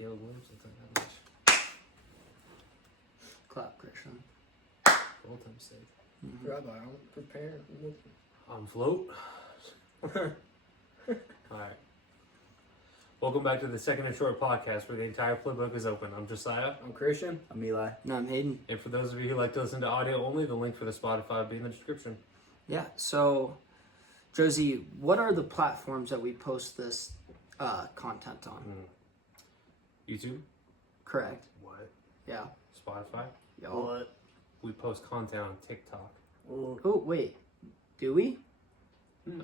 Caleb Williams, I'll tell you that much. Clap, Christian. For old time's sake. Rabbi, I'm prepared. On float. Alright. Welcome back to the Second and Short podcast where the entire playbook is open. I'm Josiah. I'm Christian. I'm Eli. No, I'm Hayden. And for those of you who like to listen to audio only, the link for the Spotify will be in the description. Yeah, so, Josie, what are the platforms that we post this content on? YouTube? Correct. What? Yeah. Spotify? Y'all. What? We post content on TikTok. Oh, wait. Do we?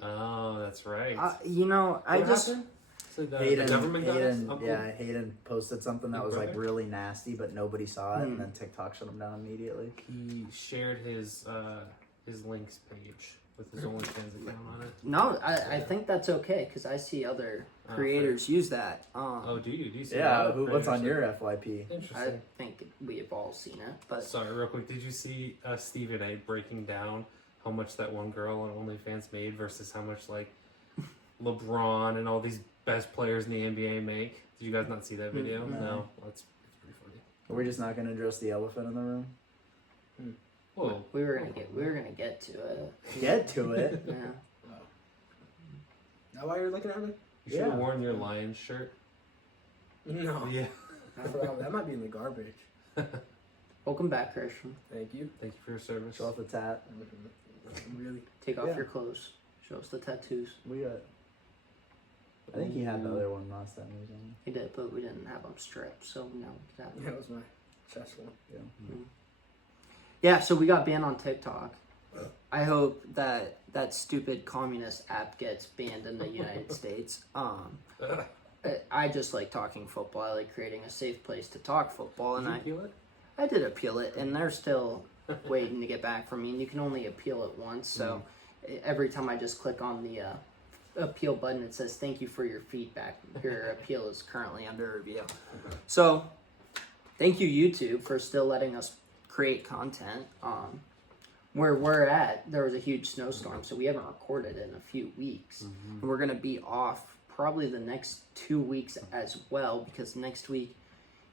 Oh, that's right. I What just... happened? So the Hayden, government got us? Hayden, Uncle? yeah, Hayden posted something that Big was like brother? really nasty, but nobody saw it, Hmm. and then TikTok shut him down immediately. He shared his links page with his OnlyFans account on it. No, I think that's okay, because I see other creators use that. Oh, do you? Do you see Yeah, that? what's on your FYP? I Interesting. think we have all seen it, but... Sorry, real quick. Did you see Stephen A. breaking down how much that one girl on OnlyFans made versus how much like LeBron and all these best players in the NBA make? Did you guys not see that video? Mm-hmm. No, it's pretty funny. Are we just not going to address the elephant in the room? Whoa. We were gonna get to it. Get to it. Yeah. Now why you're looking at me? You should have Yeah. worn your Lions shirt. No. Yeah. I forgot. That might be in the garbage. Welcome back, Christian. Thank you. Thank you for your service. Show off the tat. Really? Take off Yeah. your clothes. Show us the tattoos. We got. I think he had the other one last time he was on. He did, but we didn't have them stripped, so no, we could have them. Yeah, that was my chest one. Yeah, so we got banned on TikTok. I hope that that stupid communist app gets banned in the United States. I just like talking football. I like creating a safe place to talk football, and Did you appeal it? I did appeal it, and they're still waiting to get back from me. And you can only appeal it once, so every time I just click on the appeal button, it says "Thank you for your feedback. Your appeal is currently under review." So, thank you YouTube for still letting us create content. Where we're at, there was a huge snowstorm, so we haven't recorded in a few weeks, and we're gonna be off probably the next 2 weeks as well, because next week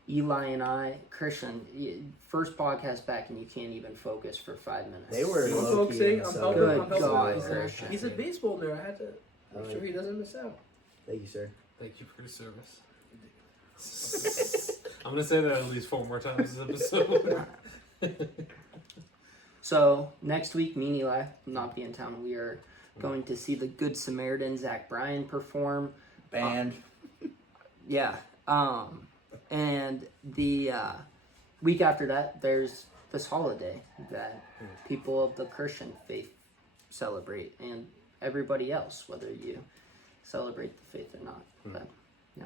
Eli and I, Christian, first podcast back, and you can't even focus for 5 minutes. They were I'm low key. focusing. I'm so- helping. Good I'm helping. God, He's a- Christian. He's a baseball nerd. I had to make sure he doesn't miss out. Thank you, sir. Thank you for your service. I'm gonna say that at least 4 more times this episode. So next week, me and Eli will not be in town. We are going to see the Good Samaritan Zach Bryan perform. Band. Yeah. And the week after that, there's this holiday that people of the Christian faith celebrate, and everybody else, whether you celebrate the faith or not. But yeah,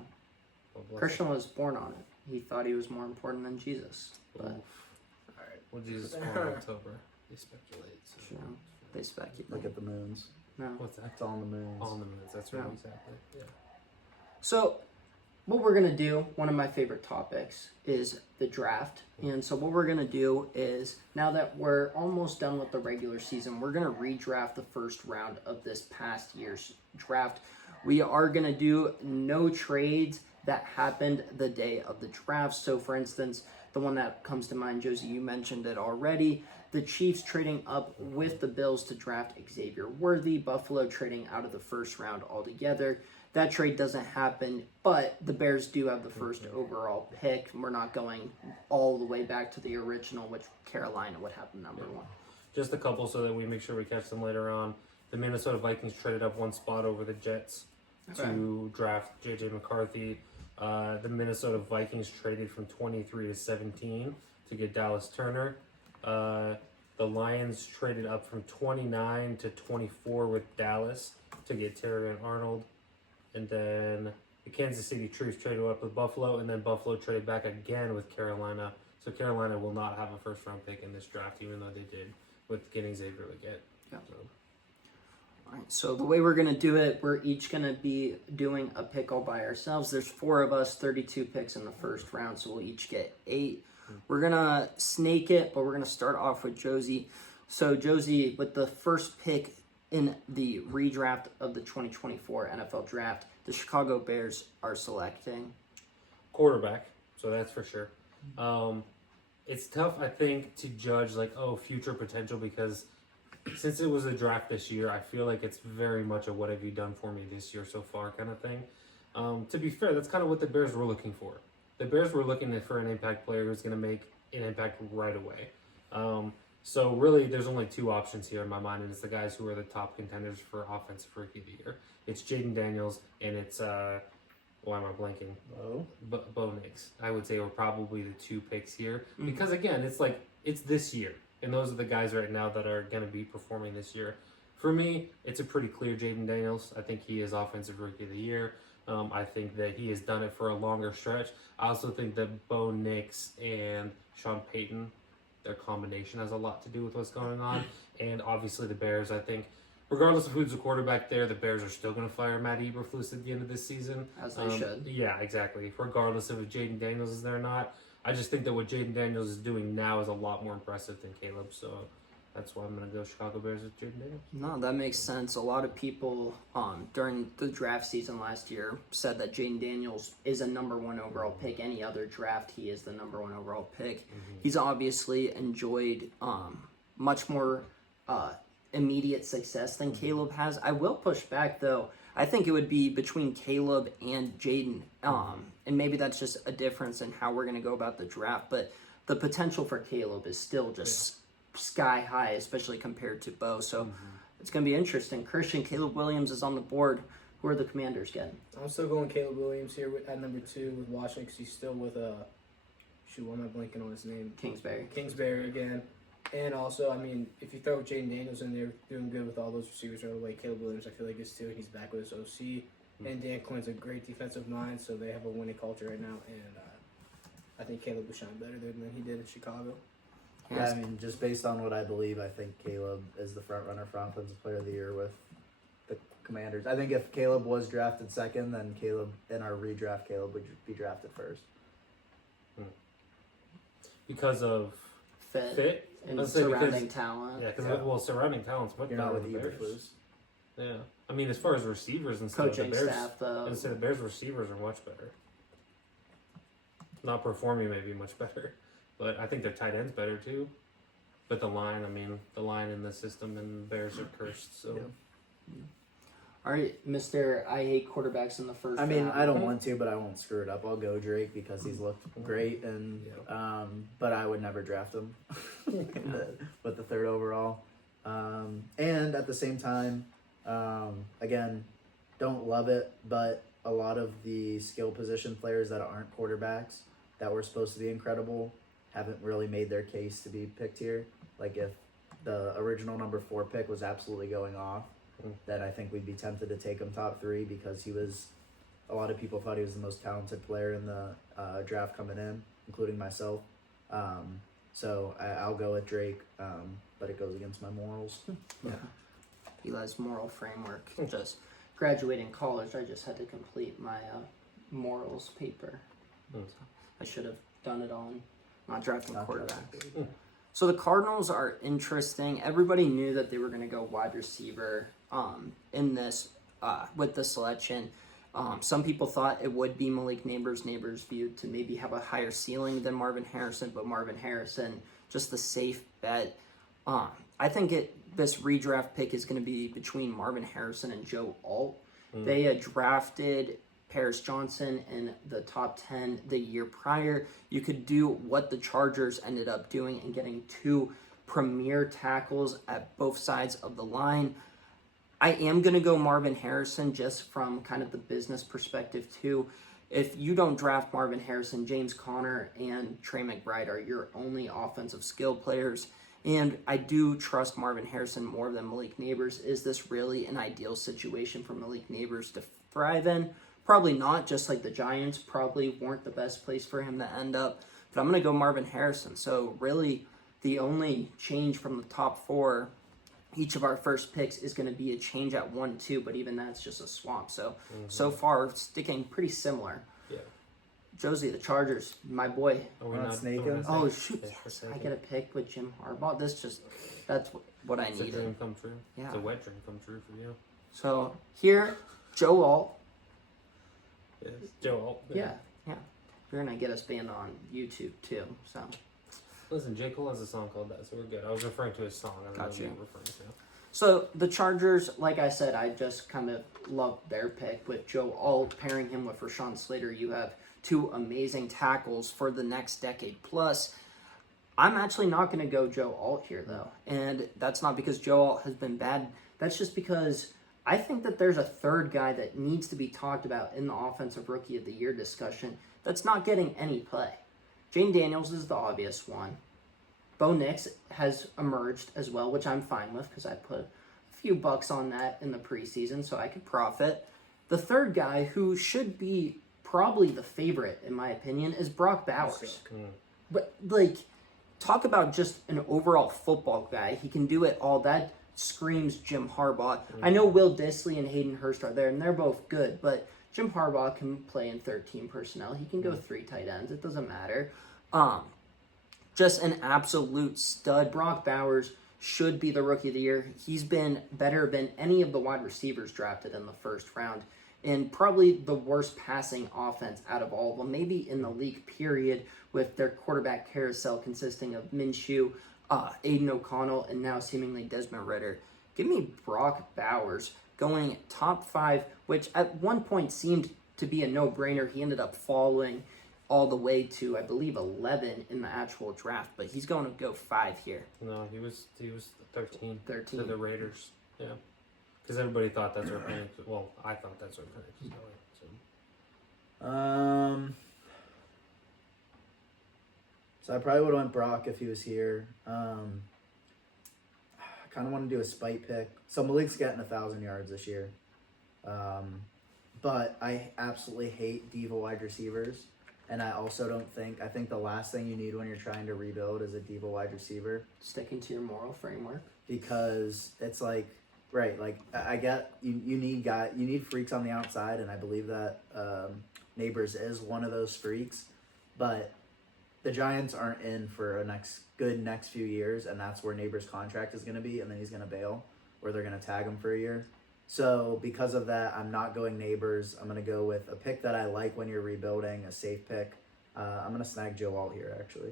Well, bless Christian was born on it. He thought he was more important than Jesus. you. But Oof. Alright. Well, Jesus born in October. They speculate. So. you know, they speculate. Look at the moons. No. What's that? It's all in the moons. On the minutes. That's right. Yeah. Exactly. Yeah. So, what we're going to do, one of my favorite topics, is the draft. And so, what we're going to do is, now that we're almost done with the regular season, we're going to redraft the first round of this past year's draft. We are going to do no trades that happened the day of the draft. So, for instance, the one that comes to mind, Josie, you mentioned it already. The Chiefs trading up with the Bills to draft Xavier Worthy. Buffalo trading out of the first round altogether. That trade doesn't happen, but the Bears do have the first overall pick. We're not going all the way back to the original, which Carolina would have number one. Just a couple so that we make sure we catch them later on. The Minnesota Vikings traded up 1 spot over the Jets to draft J.J. McCarthy. The Minnesota Vikings traded from 23 to 17 to get Dallas Turner. The Lions traded up from 29 to 24 with Dallas to get Terry and Arnold. And then the Kansas City Chiefs traded up with Buffalo, and then Buffalo traded back again with Carolina. So Carolina will not have a first-round pick in this draft, even though they did with getting Xavier Legette. Yeah. So, All right, so the way we're going to do it, we're each going to be doing a pick all by ourselves. There's 4 of us, 32 picks in the first round, so we'll each get 8. We're going to snake it, but we're going to start off with Josie. So, Josie, with the first pick in the redraft of the 2024 NFL Draft, the Chicago Bears are selecting quarterback, so that's for sure. It's tough, I think, to judge future potential because since it was a draft this year, I feel like it's very much a what have you done for me this year so far kind of thing. To be fair, that's kind of what the Bears were looking for. The Bears were looking for an impact player who's going to make an impact right away. So really, there's only two options here in my mind, and it's the guys who are the top contenders for Offensive Rookie of the Year. It's Jaden Daniels, and it's why am I blanking? Bo Nix. I would say are probably the two picks here because again, it's this year, and those are the guys right now that are going to be performing this year. For me, it's a pretty clear Jaden Daniels. I think he is Offensive Rookie of the Year. I think that he has done it for a longer stretch. I also think that Bo Nix and Sean Payton, their combination has a lot to do with what's going on. And obviously the Bears, I think, regardless of who's the quarterback there, the Bears are still going to fire Matt Eberflus at the end of this season. As they should. Yeah, exactly. Regardless of if Jaden Daniels is there or not. I just think that what Jaden Daniels is doing now is a lot more impressive than Caleb. So that's why I'm going to go Chicago Bears with Jaden Daniels. No, that makes sense. A lot of people during the draft season last year said that Jaden Daniels is a number one overall pick. Any other draft, he is the number one overall pick. He's obviously enjoyed much more immediate success than Caleb has. I will push back, though. I think it would be between Caleb and Jaden, and maybe that's just a difference in how we're going to go about the draft, but the potential for Caleb is still just sky high, especially compared to Bo. So it's going to be interesting. Christian, Caleb Williams is on the board. Who are the Commanders getting? I'm still going Caleb Williams here at number 2 with Washington because he's still with why am I blanking on his name? Kingsbury again. And also, I mean, if you throw Jaden Daniels in there, doing good with all those receivers right away. Caleb Williams, I feel like is too. He's back with his OC. And Dan Quinn's a great defensive mind, so they have a winning culture right now. And I think Caleb will shine better there than he did in Chicago. Yeah, I mean, just based on what I believe, I think Caleb is the front runner for Offensive Player of the Year with the Commanders. I think if Caleb was drafted second, then Caleb, in our redraft, Caleb would be drafted first. Because of fit? And Let's say surrounding talent. Yeah, because surrounding talent's much You're better not with than the Bears. Eberflus. Yeah, I mean, as far as receivers and stuff, Coaching the Bears, staff, though. the Bears receivers are much better. Not performing maybe much better, but I think their tight end's better too. But the line in the system and the Bears are cursed. So, All right, Mr. I hate quarterbacks in the first I mean, round. I don't want to, but I won't screw it up. I'll go Drake because he's looked great, and but I would never draft him with the 3rd overall. And at the same time, again, don't love it, but a lot of the skill position players that aren't quarterbacks that were supposed to be incredible haven't really made their case to be picked here. Like if the original number 4 pick was absolutely going off, then I think we'd be tempted to take him top 3 because a lot of people thought he was the most talented player in the draft coming in, including myself. So I'll go with Drake, but it goes against my morals. Eli's moral framework. Just graduating college, I just had to complete my morals paper. I should have done it on not drafting quarterback. So the Cardinals are interesting. Everybody knew that they were going to go wide receiver in this with the selection. Some people thought it would be Malik Neighbors. Neighbors viewed to maybe have a higher ceiling than Marvin Harrison, but Marvin Harrison, just the safe bet. I think this redraft pick is going to be between Marvin Harrison and Joe Alt. They drafted Paris Johnson in the top 10 the year prior. You could do what the Chargers ended up doing and getting 2 premier tackles at both sides of the line. I am going to go Marvin Harrison just from kind of the business perspective too. If you don't draft Marvin Harrison, James Conner and Trey McBride are your only offensive skill players. And I do trust Marvin Harrison more than Malik Neighbors. Is this really an ideal situation for Malik Neighbors to thrive in? Probably not, just like the Giants probably weren't the best place for him to end up. But I'm going to go Marvin Harrison. So really the only change from the top 4, each of our first picks is going to be a change at 1, 2, but even that's just a swap. So far, sticking pretty similar. yeah. Josie, the Chargers, my boy. Are we Not not snaking? Oh, shoot. Yeah, I get a pick with Jim Harbaugh. That's what I It's a needed. dream come true. Yeah. It's a wet dream come true for you. So here, Joe Alt. Yes. Joe Alt. Yeah. You're gonna get us banned on YouTube too. So Listen, J. Cole has a song called that, so we're good. I was referring to his song. I don't know what Gotcha. you were referring to. So the Chargers, like I said, I just kind of love their pick with Joe Alt pairing him with Rashawn Slater. You have two amazing tackles for the next decade plus. I'm actually not going to go Joe Alt here though, and that's not because Joe Alt has been bad. That's just because I think that there's a third guy that needs to be talked about in the Offensive Rookie of the Year discussion that's not getting any play. Jane Daniels is the obvious one. Bo Nix has emerged as well, which I'm fine with because I put a few bucks on that in the preseason so I could profit. The third guy who should be probably the favorite, in my opinion, is Brock Bowers. But, like, talk about just an overall football guy. He can do it all. That screams Jim Harbaugh. I know Will Dissly and Hayden Hurst are there, and they're both good, but Jim Harbaugh can play in 13 personnel. He can go 3 tight ends. It doesn't matter. Just an absolute stud. Brock Bowers should be the Rookie of the Year. He's been better than any of the wide receivers drafted in the first round, and probably the worst passing offense out of all of them, maybe in the league, period, with their quarterback carousel consisting of Minshew, Aiden O'Connell, and now seemingly Desmond Ridder. Give me Brock Bowers going top 5, which at one point seemed to be a no-brainer. He ended up falling all the way to, I believe, 11 in the actual draft, but he's going to go 5 here. No, he was 13. 13. To the Raiders. Yeah. Because everybody thought that's where Penix. Well, I thought that's where Penix was going. So I probably would have went Brock if he was here. I kind of want to do a spite pick. So Malik's getting 1,000 yards this year. But I absolutely hate diva wide receivers. And I also don't think, I think the last thing you need when you're trying to rebuild is a diva wide receiver. Sticking to your moral framework. Because it's like, right, like I get, you need freaks on the outside, and I believe that Neighbors is one of those freaks. But the Giants aren't in for a next few years, and that's where Neighbors' contract is going to be, and then he's going to bail, or they're going to tag him for a year. So because of that, I'm not going Neighbors. I'm going to go with a pick that I like when you're rebuilding, a safe pick. I'm going to snag Joe Alt here, actually.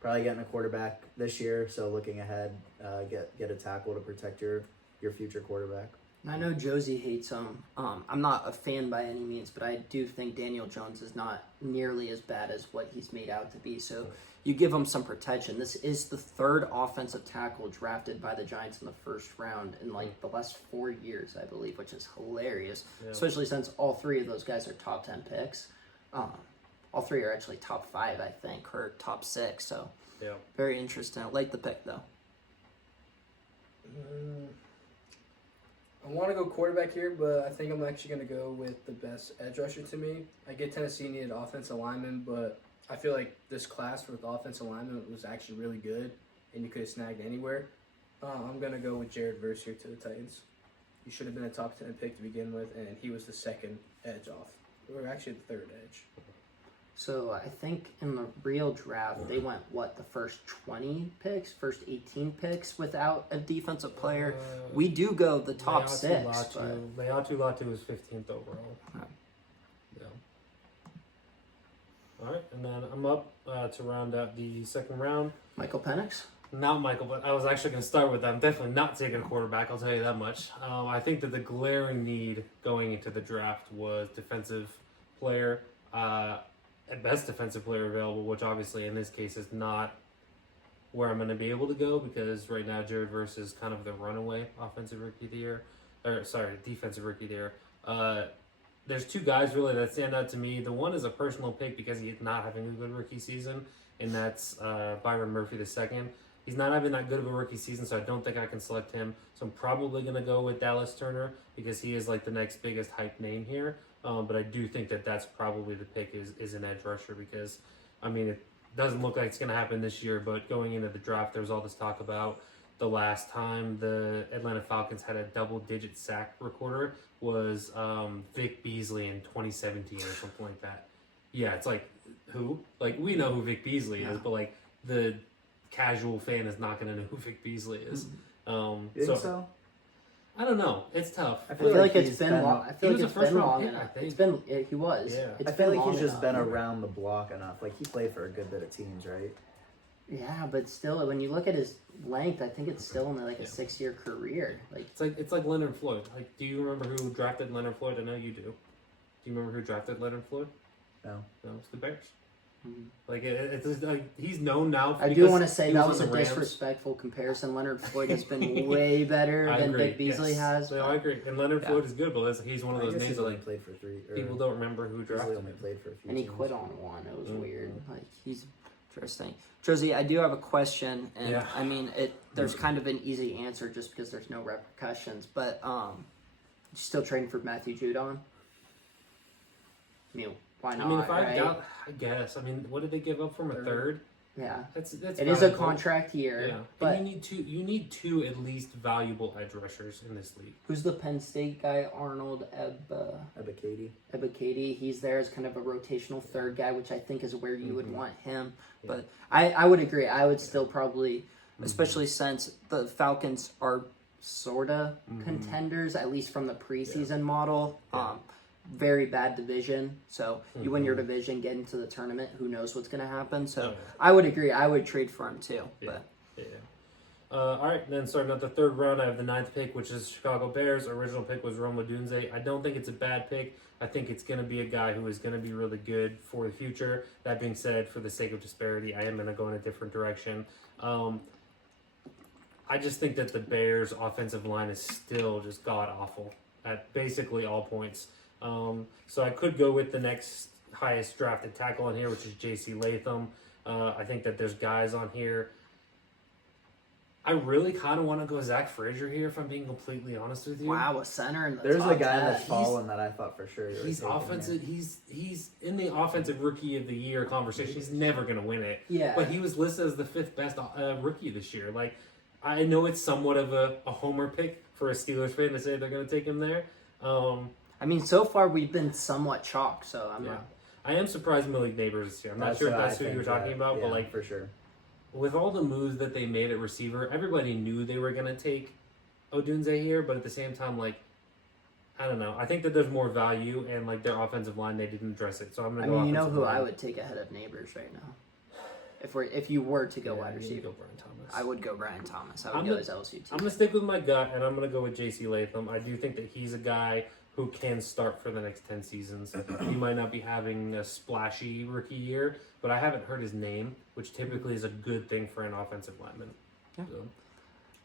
Probably getting a quarterback this year, so looking ahead, get a tackle to protect your future quarterback. I know Josie hates him. I'm not a fan by any means, but I do think Daniel Jones is not nearly as bad as what he's made out to be. So you give him some protection. This is the third offensive tackle drafted by the Giants in the first round in like the last 4 years, I believe, which is hilarious, especially since all 3 of those guys are top 10 picks. All 3 are actually top 5, I think, or top 6. So very interesting. I like the pick, though. I want to go quarterback here, but I think I'm actually going to go with the best edge rusher to me. I get Tennessee needed offensive lineman, but I feel like this class with offensive lineman was actually really good, and you could have snagged anywhere. I'm going to go with Jared Verse here to the Titans. He should have been a top 10 pick to begin with, and he was the second edge off. Or actually the third edge. So I think in the real draft, they went, the first 20 picks, first 18 picks without a defensive player. We do go the top 6. Leatu Latu was 15th overall. Yeah. All right, and then I'm up to round out the second round. Michael Penix? Not Michael, but I was actually going to start with that. I'm definitely not taking a quarterback, I'll tell you that much. I think that the glaring need going into the draft was defensive player. Best defensive player available, which obviously in this case is not where I'm going to be able to go because right now Jared Verse is kind of the runaway offensive rookie of the year. Defensive rookie of the year. There's 2 guys really that stand out to me. The one is a personal pick because he's not having a good rookie season, and that's Byron Murphy II. He's not having that good of a rookie season, so I don't think I can select him. So I'm probably going to go with Dallas Turner because he is like the next biggest hype name here. But I do think that that's probably the pick is an edge rusher because, I mean, it doesn't look like it's going to happen this year, but going into the draft, there was all this talk about the last time the Atlanta Falcons had a double-digit sack recorder was Vic Beasley in 2017 or something like that. Yeah, it's like, who? Like, we know who Vic Beasley is, but, like, the casual fan is not going to know who Vic Beasley is. You think so? I don't know. It's tough. I I feel like he's it's been been- long. I feel he like was it's a first been round long pick, I enough. think. It's been. He was. Yeah. It's I feel been like he's long just enough. been around the block enough. Like he played for a good bit of teams, right? Yeah, but still, when you look at his length, I think it's still only like a Yeah. 6-year career. Like, It's like Leonard Floyd. Like, do you remember who drafted Leonard Floyd? I know you do. Do you remember who drafted Leonard Floyd? No. No, it's the Bears. Mhm. Like it's just, like he's known now. I do because want to say he that on was a the Rams. disrespectful comparison. Leonard Floyd has been way better I than agree. Vic Beasley yes. has. No, but- I agree. And Leonard Yeah. Floyd is good, but he's one of I those guess names he's that only like played for 3. Or people don't remember who Beasley drafted only him. played for a few. and he teams. quit on one. It was Mhm. weird. Like, he's interesting. Josie, I do have a question, and Yeah. I mean, there's kind of an easy answer just because there's no repercussions. But you still trading for Matthew Judon? I mean, why not? I mean, if I right? got, I guess. I mean, what did they give up from a third? Yeah, That's it is a valuable. contract year. Yeah, But and you need two at least valuable edge rushers in this league. who's the Penn State guy? Arnold Ebiketie. Ebiketie. He's there as kind of a rotational third guy, which I think is where you would Mhm. want him. Yeah. But I would agree. I would still probably, Mm-hmm. especially since the Falcons are sorta Mhm. contenders, at least from the preseason model. Yeah. Very bad division. So you win your Mhm. division, get into the tournament. Who knows what's going to happen? So Oh, yeah. I would agree. I would trade for him too. Yeah. But Yeah. All right, then starting out the third round, I have the 9th pick, which is Chicago Bears. Original pick was Rome Odunze. I don't think it's a bad pick. I think it's going to be a guy who is going to be really good for the future. That being said, for the sake of disparity, I am going to go in a different direction. I just think that the Bears' offensive line is still just god awful at basically all points. So I could go with the next highest drafted tackle in here, which is J.C. Latham. I think that there's guys on here. I really kind of want to go Zach Frazier here, if I'm being completely honest with you. wow, a center in the There's top a guy 10. that's fallen that I thought for sure. you were He's taking offensive. He's in the offensive rookie of the year conversation. He's never gonna win it. Yeah. But he was listed as the 5th best rookie this year. Like, I know it's somewhat of a homer pick for a Steelers fan to say they're gonna take him there. I mean, so far we've been somewhat chalk. So I'm Yeah. not. I am surprised Malik Neighbors is here. I'm not sure if what that's I who you were think, talking yeah. about, Yeah, but like for sure. with all the moves that they made at receiver, everybody knew they were gonna take Odunze here, but at the same time, like, I don't know. I think that there's more value, and like their offensive line, they didn't address it. So I'm gonna I go. mean, you know offensive who line. I would take ahead of Neighbors right now. If you were to go Yeah, wide you receiver, go Brian Thomas. I would go Brian Thomas. I would I'm go gonna- his LSU team. I'm gonna stick with my gut, and I'm gonna go with J.C. Latham. I do think that he's a guy who can start for the next 10 seasons. He might not be having a splashy rookie year, but I haven't heard his name, which typically is a good thing for an offensive lineman. Yeah. So,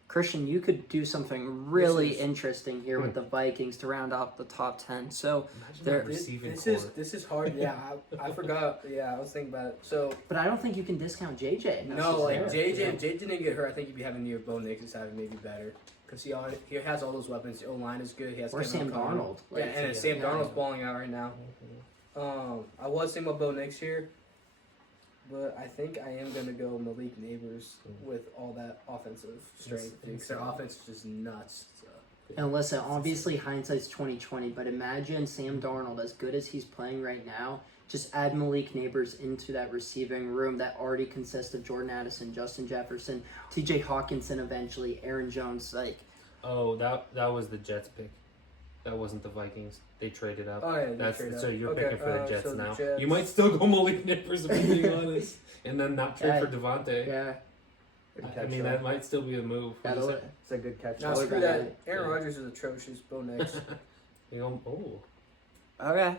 Christian, you could do something really This is- interesting here with the Vikings to round out the top 10. So, imagine There- that receiving This core. is hard. Yeah, I forgot. Yeah, I was thinking about it. So but I don't think you can discount JJ. no, she's like there. JJ, if JJ didn't get hurt, I think you'd be having near Bo Nix is having maybe better because he has all those weapons. The O line is good. He has Or Kevin Sam O'Connell. Darnold. Yeah, Like, and Sam yeah. Darnold's balling out right now. I was thinking about Bo Nix here, but I think I am gonna go Malik Neighbors with all that offensive strength because their offense is just nuts. So. And listen, obviously hindsight's 2020, but imagine Sam Darnold as good as he's playing right now. Just add Malik Neighbors into that receiving room that already consists of Jordan Addison, Justin Jefferson, T.J. Hawkinson, eventually Aaron Jones. Like, Oh, that was the Jets pick. That wasn't the Vikings. They traded up. Oh yeah, they That's trade so up. you're Okay, picking for the Jets so the now. Jets- You might still go Malik Nippers if I'm being honest, and then not trade Yeah. for Devontae. yeah, Good I catch, mean, though. that might still be a move. yeah, What do you say? It's a good catch. Now Totally screw bad. that. Aaron Yeah. Rodgers is atrocious. Bo Nix. You go, oh, okay.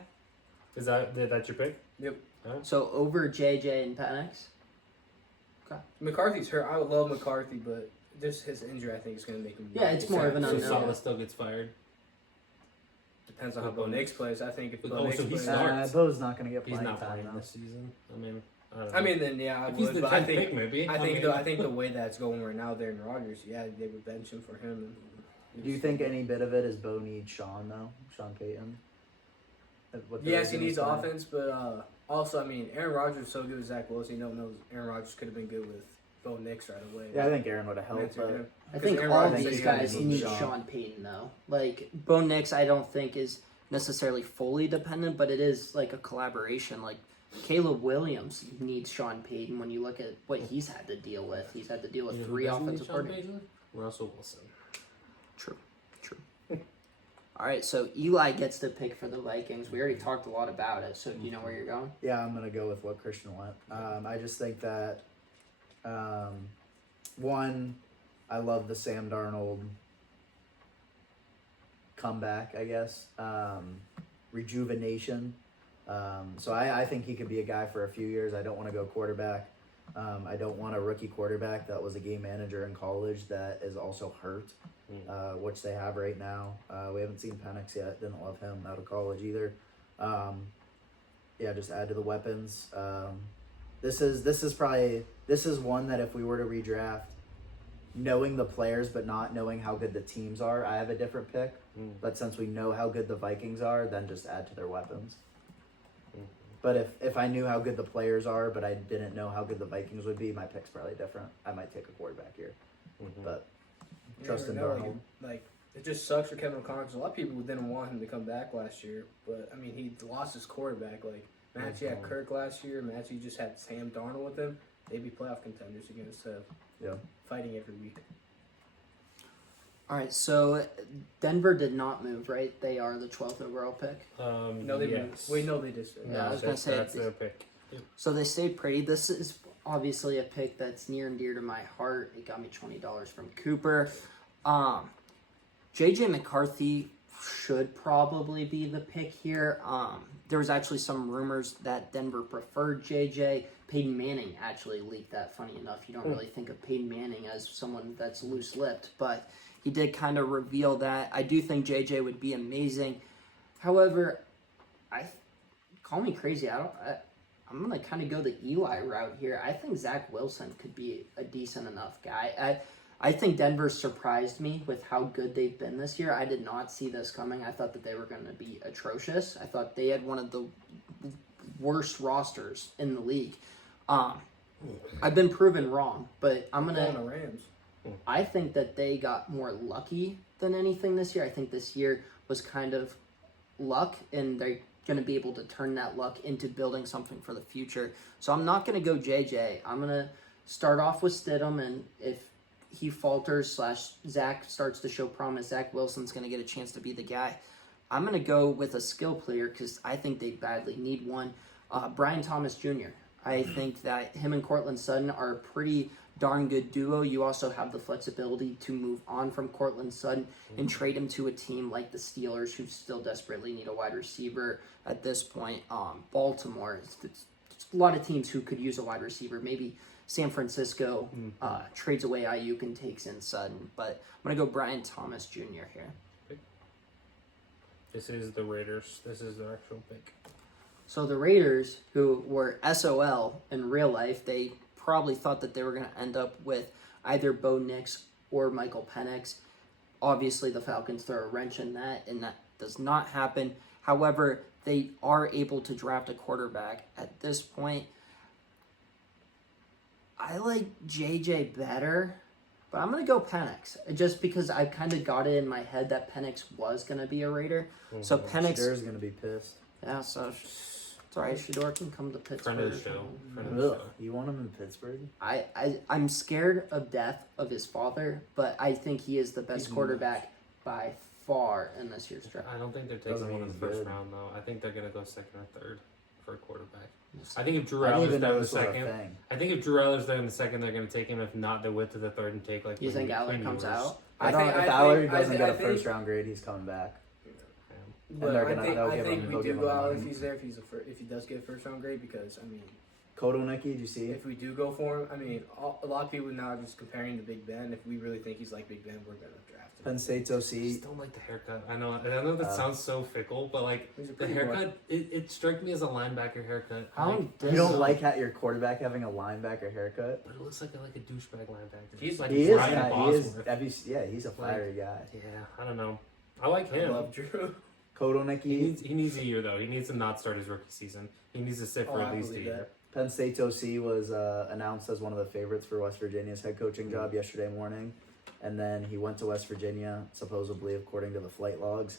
is that your pick? So over JJ and Penix. McCarthy's hurt. I would love McCarthy, but just his injury, I think, is going to make him. Yeah, it's more of an So unknown. Salah still gets fired. Depends on how Bo Nix plays. I think if Bo Oh, Nix so he plays, starts. Bo's not going to get He's playing not time playing though. this season. I mean, I don't know. I mean, then yeah, I if he's would. the But 10th I think, pick, maybe. I think the way that's going right now, there in Rodgers, yeah, they would bench him for him. Do you think any bit of it is Bo needs Sean though? Sean Payton? What the Yes, he reason needs he's playing? offense, but also, I mean, Aaron Rodgers is so good with Zach Wilson. You don't know Aaron Rodgers could have been good with Bo Nix right away. Yeah, I think Aaron would have helped, Answer but him. I think Aaron all Rodgers these is guys gonna need need Sean Payton though. Like Bo Nix, I don't think is necessarily fully dependent, but it is like a collaboration. Like Caleb Williams needs Sean Payton. When you look at what he's had to deal with, he's had to deal with You know who 3 doesn't need offensive Sean coordinators. Payton? Russell Wilson. True. All right, so Eli gets to pick for the Vikings. We already talked a lot about it, so do you know where you're going? Yeah, I'm gonna go with what Christian went. I just think that one, I love the Sam Darnold comeback, I guess. Rejuvenation. So I think he could be a guy for a few years. I don't want to go quarterback. I don't want a rookie quarterback that was a game manager in college that is also hurt, which they have right now. We haven't seen Penix yet. Didn't love him out of college either. Yeah, just add to the weapons. This is one that if we were to redraft, knowing the players but not knowing how good the teams are, I have a different pick. But since we know how good the Vikings are, then just add to their weapons. But if I knew how good the players are, but I didn't know how good the Vikings would be, my pick's probably different. I might take a quarterback here. But trust in Darnold. Like, it just sucks for Kevin O'Connor because a lot of people didn't want him to come back last year. But, I mean, he lost his quarterback. Like, Matchy had Kirk last year. Matchy just had Sam Darnold with him. They'd be playoff contenders again instead of fighting every week. All right, so Denver did not move, right? They are the 12th overall pick. No, they moved. Wait, no, they did. Yeah, I was going to say. That's their pick. So they stayed pretty. This is obviously a pick that's near and dear to my heart. It got me $20 from Cooper. JJ McCarthy should probably be the pick here. There was actually some rumors that Denver preferred JJ. Peyton Manning actually leaked that, funny enough. You don't really think of Peyton Manning as someone that's loose-lipped, but he did kind of reveal that. I do think JJ would be amazing. However, call me crazy. I'm going to kind of go the Eli route here. I think Zach Wilson could be a decent enough guy. I think Denver surprised me with how good they've been this year. I did not see this coming. I thought that they were going to be atrocious. I thought they had one of the worst rosters in the league. I've been proven wrong, but I'm going to... Rams. I think that they got more lucky than anything this year. I think this year was kind of luck, and they're going to be able to turn that luck into building something for the future. So I'm not going to go JJ. I'm going to start off with Stidham, and if he falters / Zach starts to show promise, Zach Wilson's going to get a chance to be the guy. I'm going to go with a skill player because I think they badly need one. Brian Thomas Jr. I think that him and Cortland Sutton are a pretty darn good duo. You also have the flexibility to move on from Cortland Sutton and trade him to a team like the Steelers, who still desperately need a wide receiver at this point. Baltimore, it's a lot of teams who could use a wide receiver. Maybe San Francisco trades away Ayuk and takes in Sutton. But I'm going to go Brian Thomas Jr. here. This is the Raiders. This is their actual pick. So the Raiders, who were SOL in real life, they probably thought that they were going to end up with either Bo Nix or Michael Penix. Obviously, the Falcons throw a wrench in that, and that does not happen. However, they are able to draft a quarterback at this point. I like JJ better, but I'm going to go Penix, just because I kind of got it in my head that Penix was going to be a Raider. So Penix... Shador's going to be pissed. Yeah, so... Sorry, Shador can come to Pittsburgh. Friend of the show. You want him in Pittsburgh? I'm scared of death of his father, but I think he is the best quarterback by far in this year's draft. I don't think they're taking one in the first round, though. I think they're going to go second or third for a quarterback. I think if Drew Allen's there in the second, there in the second, they're going to take him. If not, they wait to the third and take like. You think Aller comes out? If Aller doesn't get a first round grade, he's coming back. But I think we do go out if he's there, if he does get a first round grade, because I mean, Kotelnicki, did you see? If we do go for him, I mean, a lot of people now are just comparing to Big Ben. If we really think he's like Big Ben, we're gonna draft him. Penn State's OC. I just don't like the haircut. I know that sounds so fickle, but like the haircut, it struck me as a linebacker haircut. You don't like your quarterback having a linebacker haircut? But it looks like a douchebag linebacker. He's like he is. He's a fiery guy. Yeah, I don't know. I like him. I love Drew. Kotelnicki. He needs a year though. He needs to not start his rookie season. He needs to sit for at least a year. Penn State's OC was announced as one of the favorites for West Virginia's head coaching job yesterday morning, and then he went to West Virginia, supposedly according to the flight logs.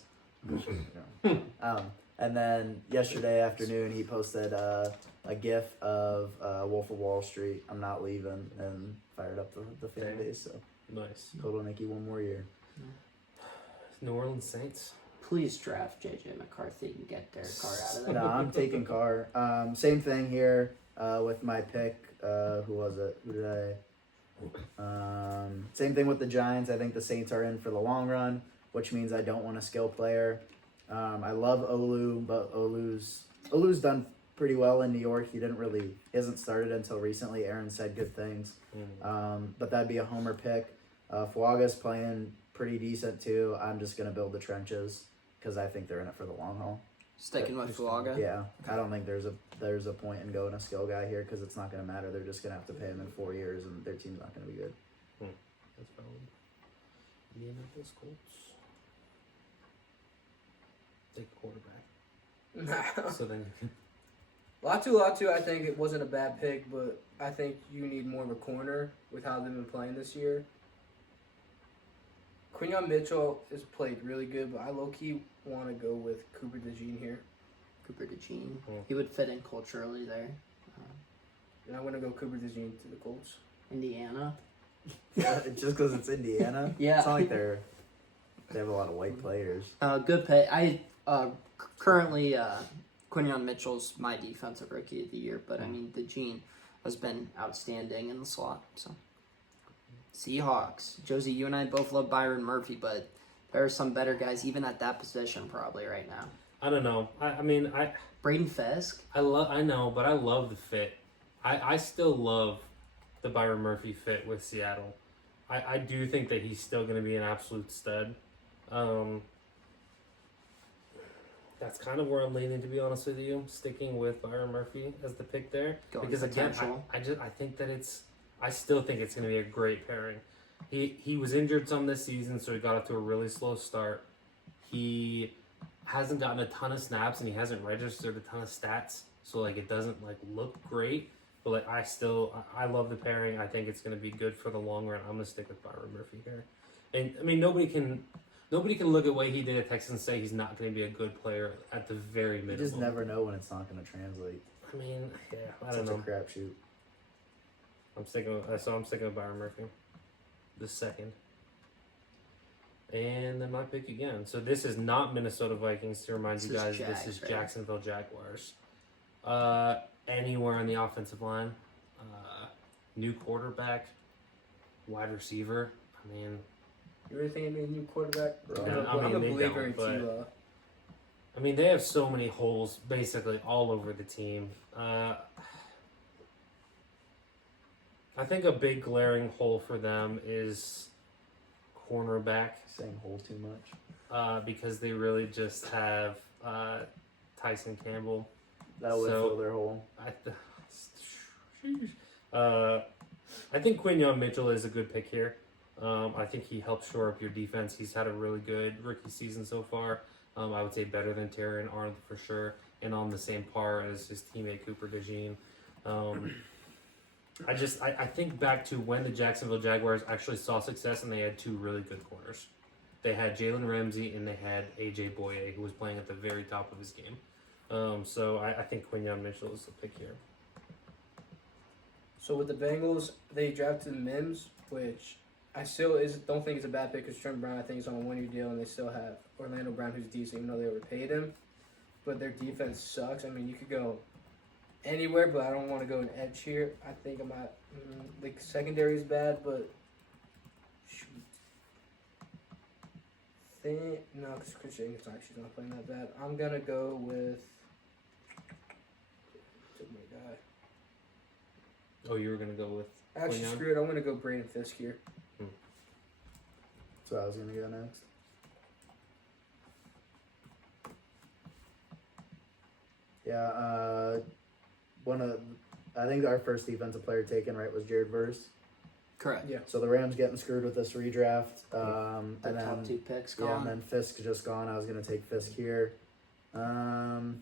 And then yesterday afternoon he posted a GIF of Wolf of Wall Street, "I'm not leaving," and fired up the fan base. So nice. Kotelnicki one more year. New Orleans Saints. Please draft JJ McCarthy and get Derek Carr out of there. No, I'm taking Carr. Same thing here with my pick. Who was it? Who did I? Same thing with the Giants. I think the Saints are in for the long run, which means I don't want a skill player. I love Olu, but Olu's done pretty well in New York. He hasn't started until recently. Aaron said good things. But that'd be a homer pick. Fuaga's playing pretty decent too. I'm just gonna build the trenches because I think they're in it for the long haul. Sticking with Fuaga. Yeah, I don't think there's a point in going a skill guy here because it's not gonna matter. They're just gonna have to pay him in 4 years, and their team's not gonna be good. That's valid. Indianapolis Colts. Take a quarterback. So then you can. Latu, I think it wasn't a bad pick, but I think you need more of a corner with how they've been playing this year. Quinyon Mitchell has played really good, but I low-key want to go with Cooper DeJean here. Cooper DeJean. He would fit in culturally there. And I'm going to go Cooper DeJean to the Colts. Indiana. Yeah, just because it's Indiana. Yeah. It's not like they have a lot of white players. Good pick. I currently Quinyon Mitchell's my defensive rookie of the year, but I mean DeJean has been outstanding in the slot. So Seahawks. Josie, you and I both love Byron Murphy, but there are some better guys even at that position probably right now. I don't know. I mean, Braden Fisk. I know, but I love the fit. I still love the Byron Murphy fit with Seattle. I do think that he's still going to be an absolute stud. That's kind of where I'm leaning, to be honest with you, sticking with Byron Murphy as the pick there. Going Because again, potential. I think that I still think it's going to be a great pairing. He was injured some this season, so he got off to a really slow start. He hasn't gotten a ton of snaps and he hasn't registered a ton of stats, so like it doesn't like look great. But like I love the pairing. I think it's going to be good for the long run. I'm going to stick with Byron Murphy here. And I mean nobody can look at what he did at Texas and say he's not going to be a good player at the very minimum. You just never know when it's not going to translate. I mean, yeah, I It's don't such know. a crapshoot. I'm sticking with Byron Murphy, the second. And then my pick again. So this is not Minnesota Vikings. To remind you guys, this is Jacksonville Jaguars. Anywhere on the offensive line, new quarterback, wide receiver. I mean, You really think they need a new quarterback? Yeah, I'm a they believer in don't, but- Tua. I mean, they have so many holes basically all over the team. I think a big glaring hole for them is cornerback. Saying hole too much. Because they really just have Tyson Campbell. That would fill their hole. I think Quinyon Mitchell is a good pick here. I think he helps shore up your defense. He's had a really good rookie season so far. I would say better than Terran Arnold for sure, and on the same par as his teammate Cooper DeJean. I think back to when the Jacksonville Jaguars actually saw success and they had two really good corners. They had Jalen Ramsey and they had AJ Boye, who was playing at the very top of his game. So I think Quinyon Mitchell is the pick here. So with the Bengals, they drafted Mims, which I still don't think it's a bad pick because Trent Brown I think is on a one-year deal, and they still have Orlando Brown who's decent, even though they overpaid him. But their defense sucks. I mean, you could go anywhere, but I don't want to go an edge here. I think I'm at the secondary is bad, but shoot. No, because Chris Jenkins actually not playing that bad. I'm gonna go with took my guy. Oh, you were gonna go with Actually, Quinyon? screw it. I'm gonna go Braden Fisk here. So I was going to go next. Yeah, I think our first defensive player taken right was Jared Verse. Correct. Yeah. So the Rams getting screwed with this redraft. The And top then two picks yeah, gone. and then Fisk just gone. I was gonna take Fisk here. Two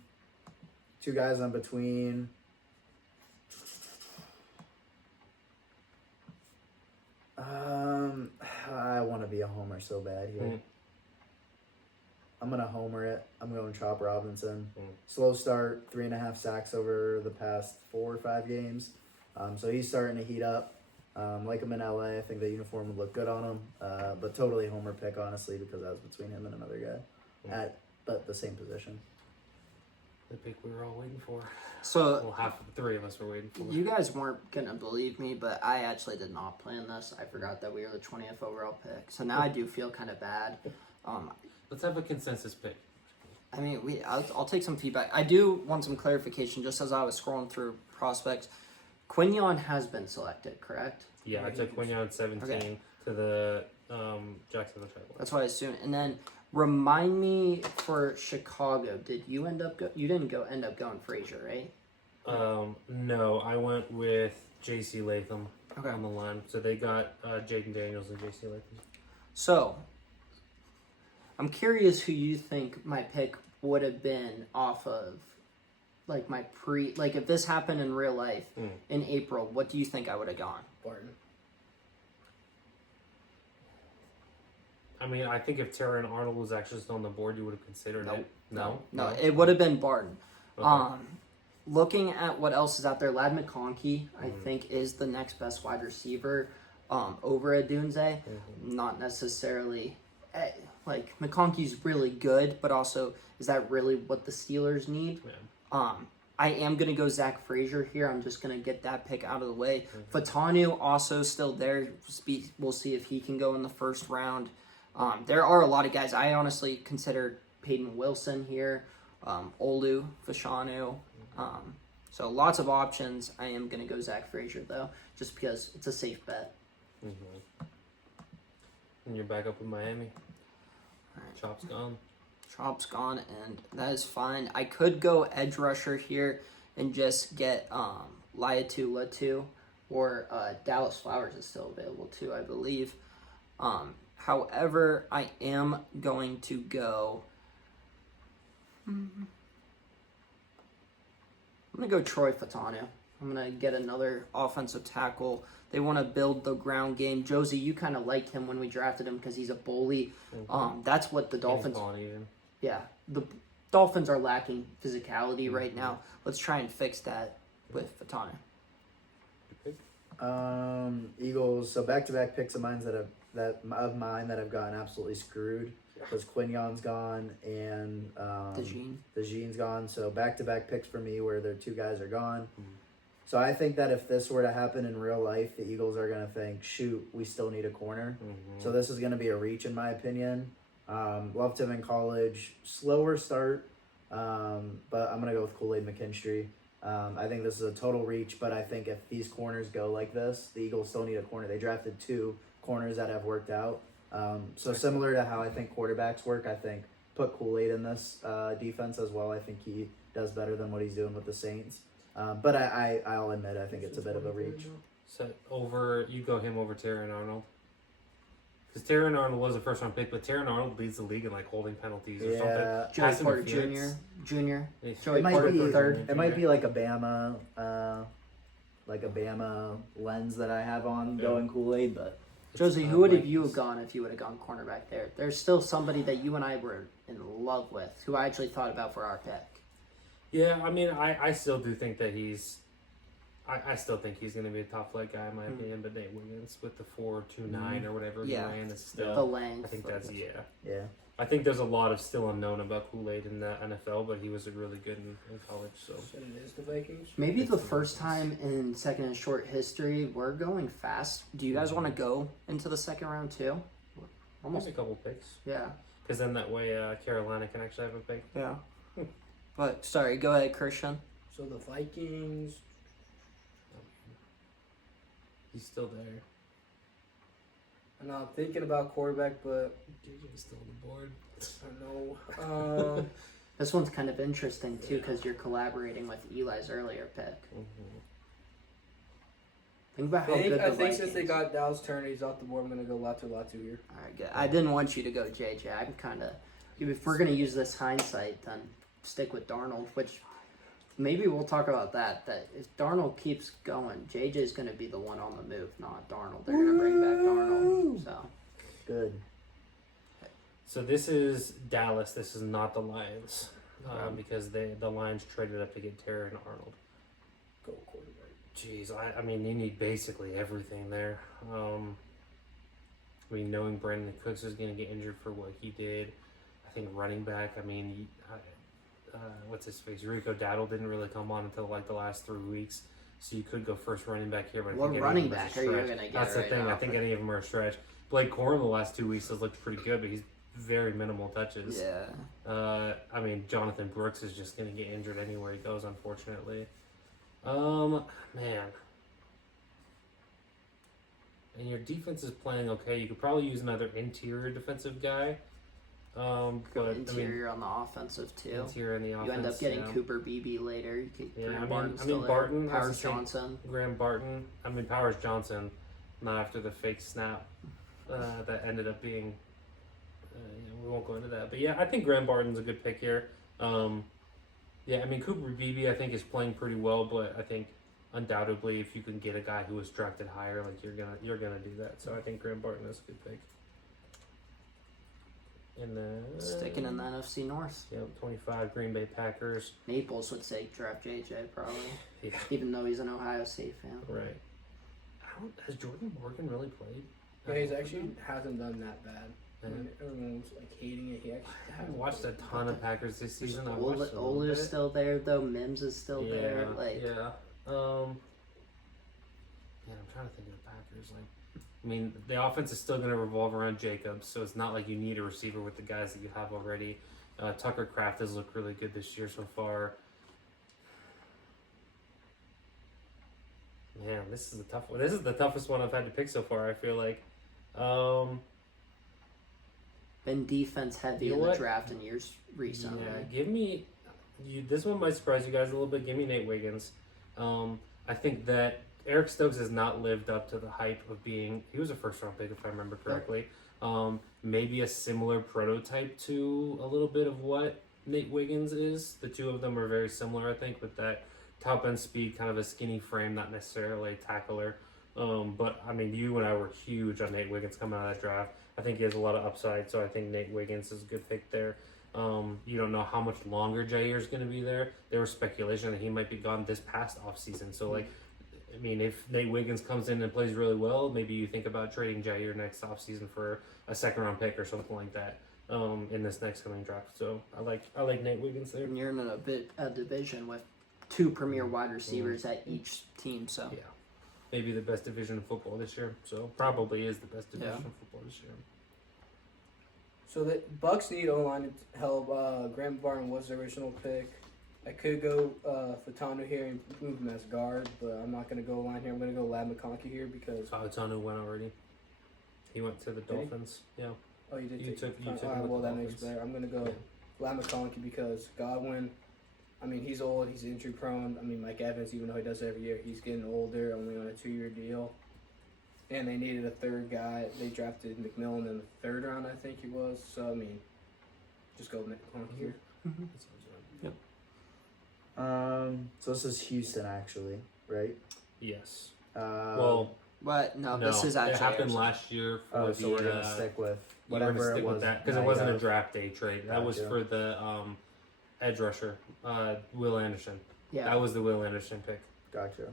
guys on between. I want to be a homer so bad here. Mm. I'm gonna homer it. I'm going Chop Robinson. Mm. Slow start, 3.5 sacks over the past 4 or 5 games. So he's starting to heat up. Like him in LA, I think the uniform would look good on him. But totally homer pick, honestly, because I was between him and another guy. at the same position. The pick we were all waiting for. So Well, half of the three of us were waiting for. you guys weren't gonna believe me, but I actually did not plan this. I forgot that we were the 20th overall pick. So now I do feel kind of bad. Let's have a consensus pick. I mean, I'll take some feedback. I do want some clarification. Just as I was scrolling through prospects, Quignon has been selected, correct? Yeah, I took Quignon at 17 Okay. to the Jacksonville Jaguars. That's what I assumed. And then remind me for Chicago, did you end up you didn't end up going Frazier, right? No, I went with J.C. Latham Okay. on the line. So they got Jaden Daniels and J.C. Latham. So I'm curious who you think my pick would have been off of, like my like if this happened in real life in April, what do you think I would have gone? Barton. I mean, I think if Terran Arnold was actually still on the board, you would have considered it. No? No, it would have been Barton. Okay. Looking at what else is out there, Lad McConkey, I think, is the next best wide receiver over at Dunze. Not necessarily, like, McConkey's really good, but also, is that really what the Steelers need? Yeah. I am going to go Zach Frazier here. I'm just going to get that pick out of the way. Fatanu also still there. We'll see if he can go in the first round. There are a lot of guys. I honestly consider Peyton Wilson here, Olu, Fashanu. So lots of options. I am going to go Zach Frazier, though, just because it's a safe bet. And you're back up in Miami. Alright. Chop's gone. Chop's gone, and that is fine. I could go edge rusher here and just get Laiatu Latu, or Dallas Flowers is still available too, I believe. However, I am going to go. I'm going to go Troy Fatanu. I'm going to get another offensive tackle. They want to build the ground game. Josie, you kind of liked him when we drafted him because he's a bully. That's what the Dolphins... Yeah, the Dolphins are lacking physicality right now. Let's try and fix that with Fatanu. Eagles. So back-to-back picks of mine that have gotten absolutely screwed. Because Quignon's gone and DeJean's gone. So back-to-back picks for me where their two guys are gone. So I think that if this were to happen in real life, the Eagles are going to think, shoot, we still need a corner. So this is going to be a reach in my opinion. Loved him in college. Slower start, but I'm going to go with Kool-Aid McKinstry. I think this is a total reach, but I think if these corners go like this, the Eagles still need a corner. They drafted 2 corners that have worked out. So similar to how I think quarterbacks work, I think put Kool-Aid in this defense as well. I think he does better than what he's doing with the Saints. But I'll admit, I think it's a bit of a reach. So you go him over Terran Arnold? Because Terran Arnold was a first-round pick, but Terran Arnold leads the league in like holding penalties or something. Joey Pass Porter interference. Jr. Joey Porter third. It might be like a Bama lens that I have on going Kool-Aid, but Josie, who would you have gone if you would have gone cornerback there? There's still somebody that you and I were in love with, who I actually thought about for our pick. Yeah, I mean, I still do think that I still think he's going to be a top flight guy in my opinion, but Nate Wiggins with the 4.29 or whatever he ran is still... The length. I think that's, yeah. I think there's a lot of still unknown about Kool-Aid in the NFL, but he was really good in college, so... And it is the Vikings? Maybe the first time in second and short history, we're going fast. Do you guys want to go into the second round too? Almost a couple picks. Yeah. Because then that way Carolina can actually have a pick. Yeah. But, sorry, go ahead, Christian. So the Vikings... He's still there. I know I'm thinking about quarterback, but JJ's still on the board. I know. This one's kind of interesting too because you're collaborating with Eli's earlier pick. Think about how good the I think Vikings. since they got Dallas Turner, he's off the board. I'm gonna go Latu here. All right, good. I didn't want you to go JJ. I'm kind of. If we're gonna use this hindsight, then stick with Darnold. Which maybe we'll talk about that. That if Darnold keeps going, JJ's gonna be the one on the move, not Darnold. They're gonna bring back Darnold. So Good. So this is Dallas. This is not the Lions. Because the Lions traded up to get Terran Arnold. Go quarterback. Jeez, I mean, you need basically everything there. I mean, knowing Brandon Cooks is going to get injured for what he did, I think running back. I mean, what's his face? Rico Daddle didn't really come on until like the last 3 weeks, so you could go first running back here. But I What think running any of them is back a are you stretch. gonna get That's the right thing. now I think for- any of them are a stretch. Blake Corum the last 2 weeks has looked pretty good, but he's very minimal touches. Yeah. I mean, Jonathan Brooks is just going to get injured anywhere he goes, unfortunately. Man. And your defense is playing okay. You could probably use another interior defensive guy. But Interior on the offensive too. interior in the offense. You end up getting yeah. Cooper Beebe later. You could, Yeah, Graham I Barton's mean still Barton. there. I was Powers saying Johnson. Graham Barton. I mean Powers Johnson. Not after the fake snap that ended up being. We won't go into that, but yeah, I think Graham Barton's a good pick here. Yeah, I mean Cooper Beebe I think is playing pretty well, but I think undoubtedly if you can get a guy who was drafted higher, like you're gonna do that. So I think Graham Barton is a good pick. And then Sticking in the NFC North. Yep, 25 Green Bay Packers. Naples would say draft JJ probably, Yeah, even though he's an Ohio State fan. right. Has Jordan Morgan really played? Yeah, he's actually hasn't done that bad. I Yeah. mean, everyone was like hating it. He actually I hasn't watched a played. ton of Packers this season. I watched a little Ola's bit. still there though. Mims is still there. Like yeah. Yeah, I'm trying to think of the Packers. Like, I mean, the offense is still going to revolve around Jacobs, so it's not like you need a receiver with the guys that you have already. Tucker Kraft has looked really good this year so far. Man, this is a tough one. This is the toughest one I've had to pick so far. I feel like. been defense heavy You know in the what? draft in years recently. Yeah, give me. This one might surprise you guys a little bit. Give me Nate Wiggins. I think that Eric Stokes has not lived up to the hype of being. He was a first round pick, if I remember correctly. Maybe a similar prototype to a little bit of what Nate Wiggins is. The two of them are very similar, I think, with that top end speed, kind of a skinny frame, not necessarily a tackler. But I mean, you and I were huge on Nate Wiggins coming out of that draft. I think he has a lot of upside, so I think Nate Wiggins is a good pick there. You don't know how much longer Jair is going to be there. There was speculation that he might be gone this past offseason. So, like, I mean, if Nate Wiggins comes in and plays really well, maybe you think about trading Jair next offseason for a second round pick or something like that in this next coming draft. So I like Nate Wiggins there. And you're in a division with two premier wide receivers at each team. So Yeah. Maybe the best division of football this year. So probably is the best division Yeah. of football this year. So the Bucks need O-line to help. Graham Barton was the original pick. I could go Fatanu here and move him as guard, but I'm not going to go line here. I'm going to go Lab McConkey here because. Fautanu went already. He went to the Did he? Dolphins. Yeah. Oh, you did You take took him Alright, with well, the that makes Dolphins. better. I'm going to go Yeah. Lab McConkey because Godwin, I mean, he's old. He's injury prone. I mean, Mike Evans, even though he does it every year, he's getting older, only on a 2-year deal. And they needed a third guy. They drafted McMillan in the third round, I think he was. So, I mean, just go McConkey here. That sounds right. So this is Houston, actually, right? Yes. Well, but no, this is actually it happened Arizona. last year for oh, the. so we're gonna stick with you were gonna whatever stick it was with that because night it wasn't a of. draft day trade. That was Gotcha. for the edge rusher, Will Anderson. Yeah. That was the Will Anderson pick. Gotcha.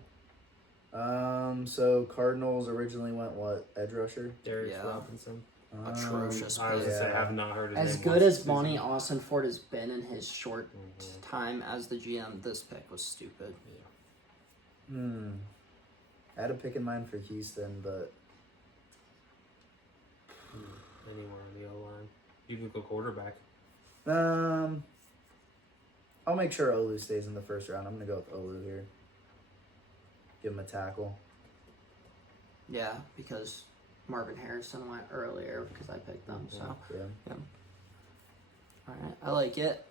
So Cardinals originally went what? Edge rusher. Darius Yeah. Robinson. Atrocious I was gonna say I Yeah. have not heard his As name good once as this Bonnie season. Austin Ford has been in his short Mhm. time as the GM, this pick was stupid. I had a pick in mind for Houston, but Anywhere on the O line, you can go quarterback. I'll make sure Olu stays in the first round. I'm gonna go with Olu here. Give him a tackle. Yeah, because Marvin Harrison went earlier because I picked them. So Yeah. all right, I like it.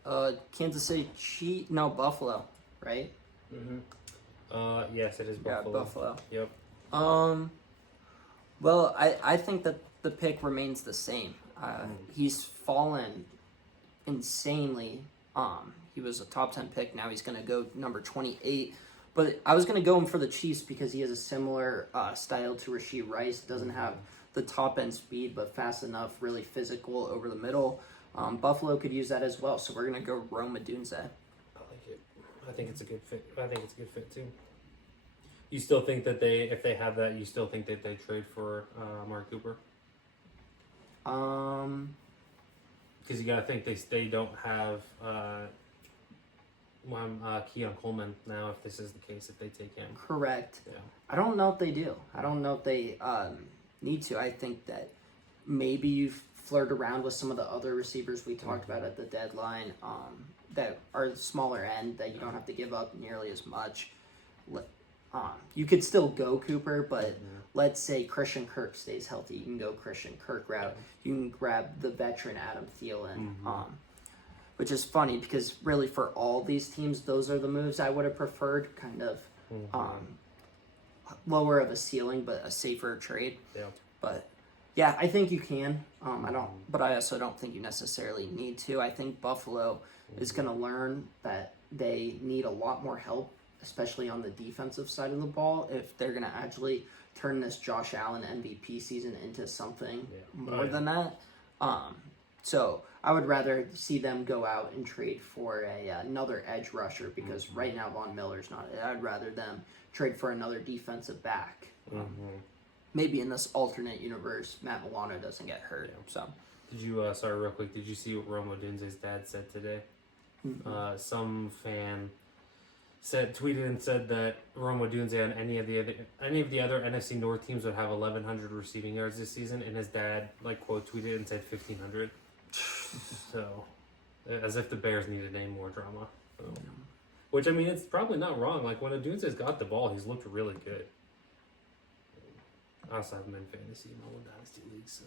Kansas City Buffalo, right? Mm-hmm. Yes, it is Buffalo. Yeah, Buffalo. Yep. Well, I think that the pick remains the same. He's fallen insanely. He was a top 10 pick. Now he's going to go number 28. But I was going to go him for the Chiefs because he has a similar style to Rashee Rice. Doesn't have the top end speed, but fast enough, really physical over the middle. Buffalo could use that as well. So we're going to go Rome Odunze. I like it. I think it's a good fit. I think it's a good fit too. You still think that if they have that, you still think that they trade for Mark Cooper? because you got to think they don't have Keon Coleman now. If this is the case, if they take him, Correct. yeah. I don't know if they do. I don't know if they need to. I think that maybe you flirt around with some of the other receivers we talked about at the deadline that are smaller end that you don't have to give up nearly as much. You could still go Cooper, but let's say Christian Kirk stays healthy. You can go Christian Kirk route. You can grab the veteran Adam Thielen, which is funny because really for all these teams, those are the moves I would have preferred. Kind of lower of a ceiling, but a safer trade. Yeah. But yeah, I think you can. But I also don't think you necessarily need to. I think Buffalo is going to learn that they need a lot more help, especially on the defensive side of the ball, if they're going to actually turn this Josh Allen MVP season into something more than that. So I would rather see them go out and trade for another edge rusher because right now Von Miller's not it. I'd rather them trade for another defensive back. Maybe in this alternate universe, Matt Milano doesn't get hurt. So, Did you sorry, real quick? Did you see what Rome Odunze's dad said today? Some fan tweeted and said that Rome Odunze on any of the other NFC North teams would have 1,100 receiving yards this season, and his dad quote tweeted and said 1,500. So, as if the Bears needed any more drama. So. Which I mean, it's probably not wrong. Like when Odunze's got the ball, he's looked really good. I also have him in fantasy in all the dynasty leagues. So,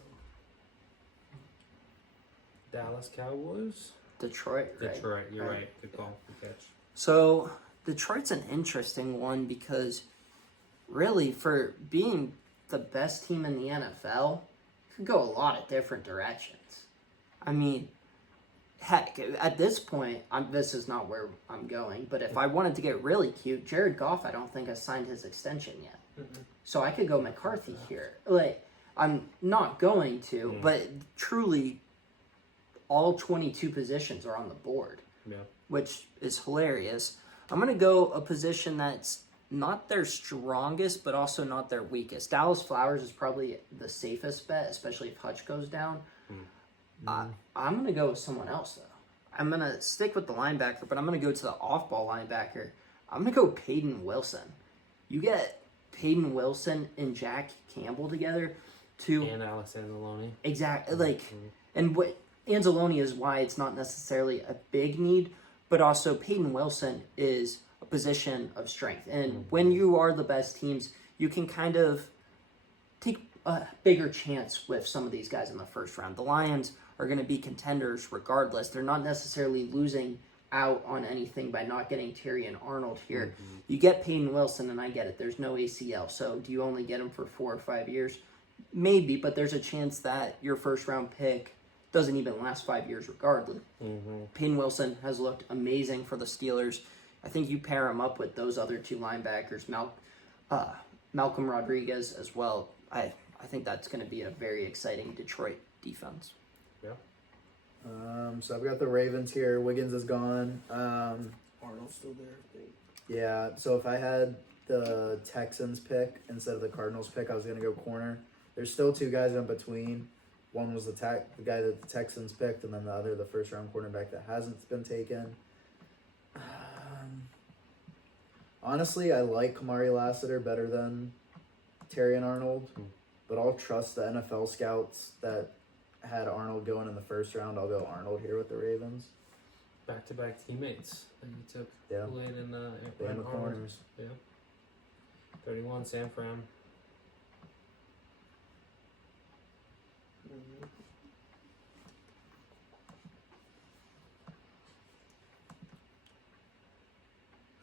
Dallas Cowboys. Detroit, right? Detroit, you're right. Good call. Good catch. So Detroit's an interesting one because really for being the best team in the NFL, it could go a lot of different directions. I mean, heck, at this point, this is not where I'm going, but if I wanted to get really cute, Jared Goff I don't think has signed his extension yet. So I could go McCarthy here. I'm not going to, but truly all 22 positions are on the board, which is hilarious. I'm going to go a position that's not their strongest, but also not their weakest. Dallas Flowers is probably the safest bet, especially if Hutch goes down. I'm going to go with someone else, though. I'm going to stick with the linebacker, but I'm going to go to the off-ball linebacker. I'm going to go Peyton Wilson. You get Peyton Wilson and Jack Campbell together and Alex Anzalone. Exactly. And what Anzalone is why it's not necessarily a big need, but also Peyton Wilson is a position of strength. And when you are the best teams, you can kind of take a bigger chance with some of these guys in the first round. The Lions are going to be contenders regardless. They're not necessarily losing out on anything by not getting Terry and Arnold here. You get Peyton Wilson, and I get it. There's no ACL. So do you only get him for 4 or 5 years? Maybe, but there's a chance that your first round pick doesn't even last 5 years regardless. Peyton Wilson has looked amazing for the Steelers. I think you pair him up with those other two linebackers, Malcolm Rodriguez as well. I think that's going to be a very exciting Detroit defense. So I've got the Ravens here. Wiggins is gone. Arnold's still there, I think. Yeah, so if I had the Texans pick instead of the Cardinals pick, I was going to go corner. There's still 2 guys in between. One was the guy that the Texans picked, and then the other, the first-round cornerback that hasn't been taken. Honestly, I like Kamari Lassiter better than Terry and Arnold, but I'll trust the NFL scouts that had Arnold going in the first round. I'll go Arnold here with the Ravens. Back-to-back teammates that you took late in the Arnold. corners. 31, San Fran.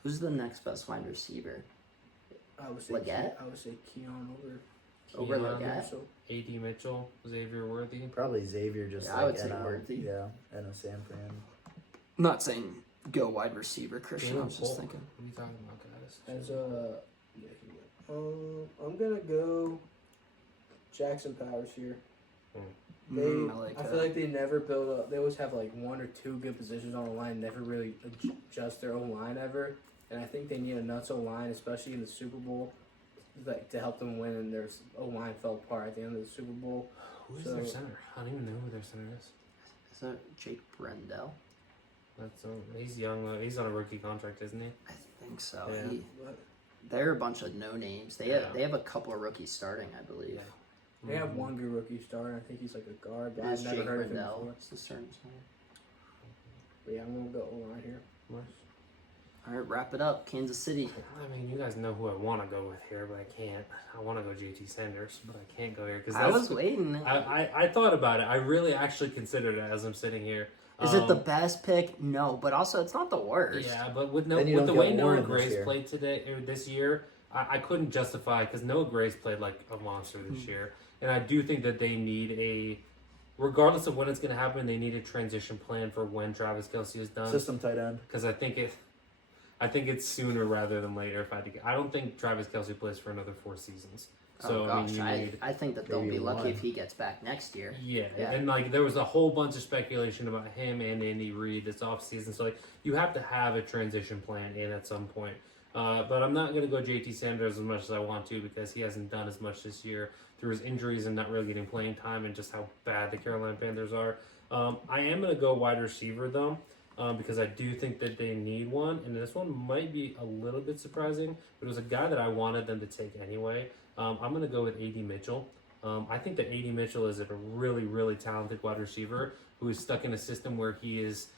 Who's the next best wide receiver? I would say Leggett? I would say Keon Over Keon, Leggett? A.D. Mitchell, Xavier Worthy. Probably Xavier, I would say Worthy. Yeah, and a San Fran. I'm not saying go wide receiver, Christian. I was just Polk. thinking. What are you talking about, guys? I'm gonna go Jackson Powers here. I like I that. feel like they never build up. They always have like 1 or 2 good positions on the line. Never really adjust their own line ever. And I think they need a nuts O line, especially in the Super Bowl, like to help them win. And their O line fell apart at the end of the Super Bowl. Who's their center? I don't even know who their center is. Is that Jake Brendel? He's young though. He's on a rookie contract, isn't he? I think so. Yeah. They're a bunch of no names. They have a couple of rookies starting, I believe. Yeah. They have one good rookie starter. I think he's like a guard, but It's I've never Jake heard of him Brendel. before. It's the starting center. But yeah, I'm gonna go O-line here. Nice. All right, wrap it up. Kansas City. I mean, you guys know who I want to go with here, but I can't. I want to go JT Sanders, but I can't go here because I was waiting. I thought about it. I really actually considered it as I'm sitting here. Is it the best pick? No, but also it's not the worst. Yeah, but with Then you with don't the get way Noah Warren this Grace year. played this year, I couldn't justify because Noah Grace played like a monster this year, and I do think that they need regardless of when it's going to happen, they need a transition plan for when Travis Kelce is done. System tight end. Because I think it's sooner rather than later. I don't think Travis Kelce plays for another 4 seasons. So Oh gosh, I mean, I think that they'll maybe be lucky one. if he gets back next year. yeah, Yeah. and like there was a whole bunch of speculation about him and Andy Reid this offseason. So like you have to have a transition plan in at some point. But I'm not going to go JT Sanders as much as I want to because he hasn't done as much this year through his injuries and not really getting playing time and just how bad the Carolina Panthers are. I am going to go wide receiver though. Because I do think that they need one, and this one might be a little bit surprising, but it was a guy that I wanted them to take anyway. I'm going to go with A.D. Mitchell. I think that A.D. Mitchell is a really, really talented wide receiver who is stuck in a system where he is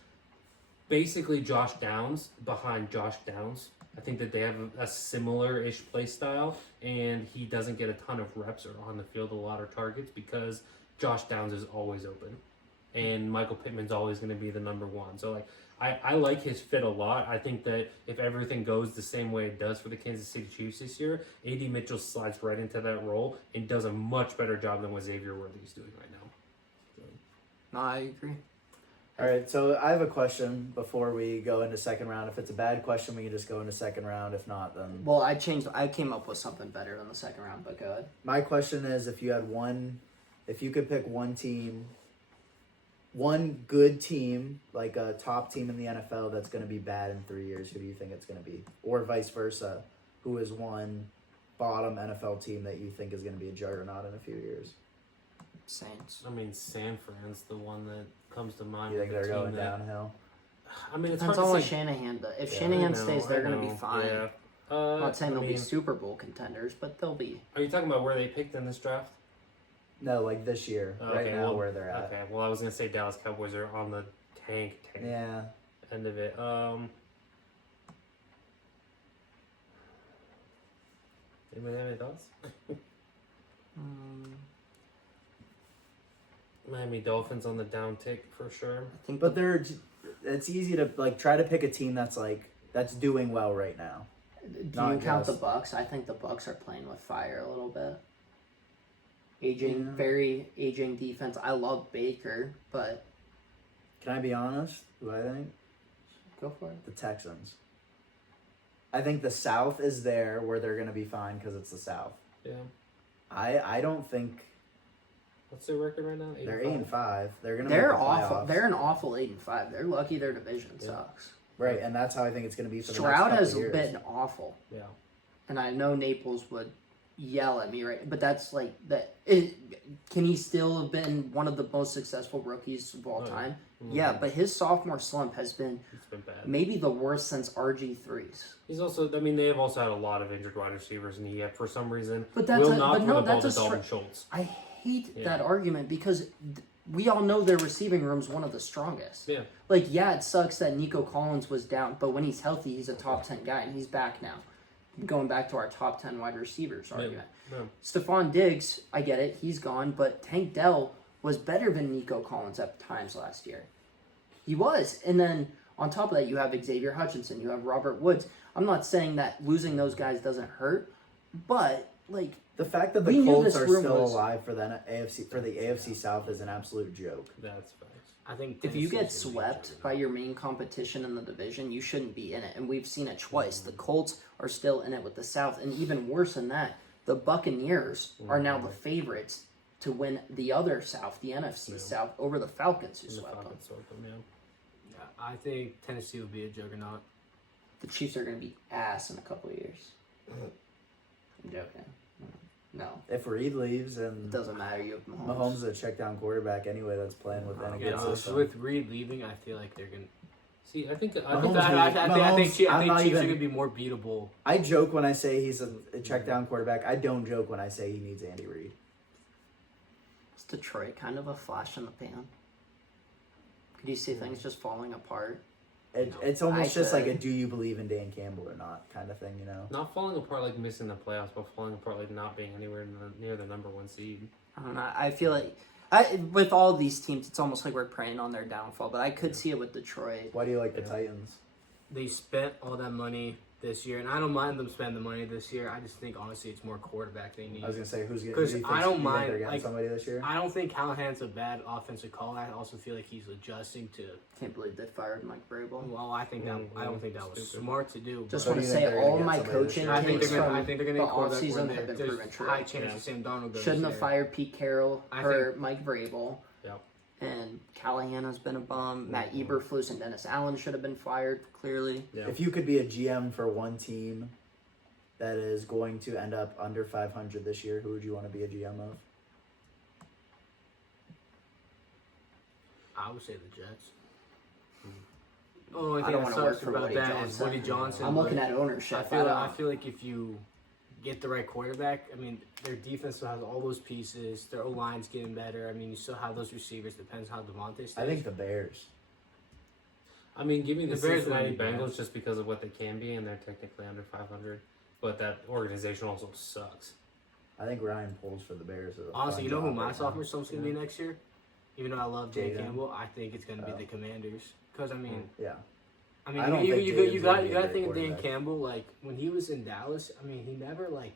basically Josh Downs behind Josh Downs. I think that they have a similar-ish play style, and he doesn't get a ton of reps or on the field a lot of targets because Josh Downs is always open. And Michael Pittman's always going to be the number one. So, like, I like his fit a lot. I think that if everything goes the same way it does for the Kansas City Chiefs this year, A.D. Mitchell slides right into that role and does a much better job than what Xavier Worthy's doing right now. So. No, I agree. All right, so I have a question before we go into second round. If it's a bad question, we can just go into second round. If not, then Well, I came up with something better than the second round, but go ahead. my question is: if you could pick one team, one good team, like a top team in the NFL that's going to be bad in 3 years, who do you think it's going to be? Or vice versa, who is one bottom NFL team that you think is going to be a juggernaut in a few years? Saints. I mean, San Fran's the one that comes to mind. You think with they're a team going that- downhill? I mean, it's Depends hard on to what say. Shanahan does. If Yeah, Shanahan I know, stays, they're I going to be know, fine. Yeah. I'm not saying I they'll be mean, Super Bowl contenders, but they'll be. Are you talking about where they picked in this draft? No, like this year, right now, well, where they're at. Okay, well, I was gonna say Dallas Cowboys are on the tank Yeah. end of it. Anybody have any thoughts? Miami Dolphins on the down tick for sure. I think But it's easy to like try to pick a team that's doing well right now. do not you count the just- Bucks? I think the Bucks are playing with fire a little bit. Aging, Yeah. very aging defense. I love Baker, but Can I be honest? Who I think? go for it. The Texans. I think the South is there where they're going to be fine because it's the South. Yeah. I don't think What's their record right now? they're 8-5. They're going to They're make the awful. playoffs. They're an awful 8-5. They're lucky their division Yeah. sucks. Right, and that's how I think it's going to be for the Stroud next couple has years. been awful, Yeah. and I know Naples would yell at me, right? But that's like that. Can he still have been one of the most successful rookies of all Oh, yeah. time? Mhm. Yeah, but his sophomore slump has been It's been bad. maybe the worst since RG3's. He's also, I mean, they have also had a lot of injured wide receivers, and he, for some reason, But that's will a- not but throw no, the ball that's to a Dalton Schultz. I hate Yeah. that argument because we all know their receiving room's one of the strongest. Yeah. Like, yeah, it sucks that Nico Collins was down, but when he's healthy, he's a top 10 guy, and he's back now. Going back to our top 10 wide receivers argument. Yeah. Stephon Diggs, I get it, he's gone, but Tank Dell was better than Nico Collins at times last year. He was. And then on top of that, you have Xavier Hutchinson, you have Robert Woods. I'm not saying that losing those guys doesn't hurt, but, like, The fact that We the knew Colts this are room still was- alive for the AFC South is an absolute joke. That's facts. I think if you get Tennessee's gonna be a swept by your main competition in the division, you shouldn't be in it. And we've seen it twice. The Colts are still in it with the South. And even worse than that, the Buccaneers are now the favorites to win the other South, the NFC Yeah. South, over the Falcons who And the swept them. Falcons swept them, yeah. Yeah, I think Tennessee will be a juggernaut. The Chiefs are going to be ass in a couple of years. I'm joking. No, If Reed leaves it and doesn't matter. You have Mahomes. Mahomes is a check down quarterback anyway that's playing with them Yeah, against us. so with Reed leaving, I feel like they're gonna. See, I think Mahomes- I think Chiefs I'm not are even- gonna be more beatable. I joke when I say he's a check down quarterback. I don't joke when I say he needs Andy Reid. Is Detroit kind of a flash in the pan? Could you see things just falling apart? It's almost I just like a could. do you believe in Dan Campbell or not kind of thing, you know? not falling apart like missing the playoffs, but falling apart like not being anywhere near the number 1 seed. I don't know. I feel like with all these teams, it's almost like we're preying on their downfall. But I could see it with Detroit. Why do you like the Titans? They spent all that money this year, and I don't mind them spending the money this year. I just think honestly, it's more quarterback they need. I was gonna say who's getting. 'Cause who do you I think- don't you think mind, they're getting like- somebody this year. I don't think Callahan's a bad offensive call. I also feel like he's adjusting to. Can't believe they fired Mike Vrabel. Well, I think that I don't think that was Stupid. smart to do. Just So want do to you think say they're gonna all get my somebody this coaching year? I think takes they're gonna. from I think they're gonna the get quarterback offseason when have been there's proven true. high chance Yeah. that Sam Darnold goes Shouldn't have there. fired Pete Carroll I or Mike Vrabel. Yep. And Callahan has been a bum. Matt Eberflus and Dennis Allen should have been fired, clearly. Yeah. If you could be a GM for one team that is going to end up under 500 this year, who would you want to be a GM of? I would say the Jets. The only I thing don't that wanna sucks work for about Woody that is Johnson. Woody Johnson. I'm looking but at ownership. I feel like if you get the right quarterback, I mean, their defense still has all those pieces. Their O line's getting better. I mean, you still have those receivers. Depends how Devontae stays. I think the Bears. I mean, give me the The Bears Cincinnati would be bad. Bengals just because of what they can be, and they're technically under 500. But that organization also sucks. I think Ryan Poles for the Bears. Is a Honestly, fun you know who job my right sophomore stump's gonna be next year? Even though I love Jay Jaden. Campbell, I think it's gonna be Oh. the Commanders. Because I mean, now. Yeah. I mean, I don't you think you Jaden's got gonna you be a got to great think of Dan quarterback. Campbell. Like when he was in Dallas, I mean, he never like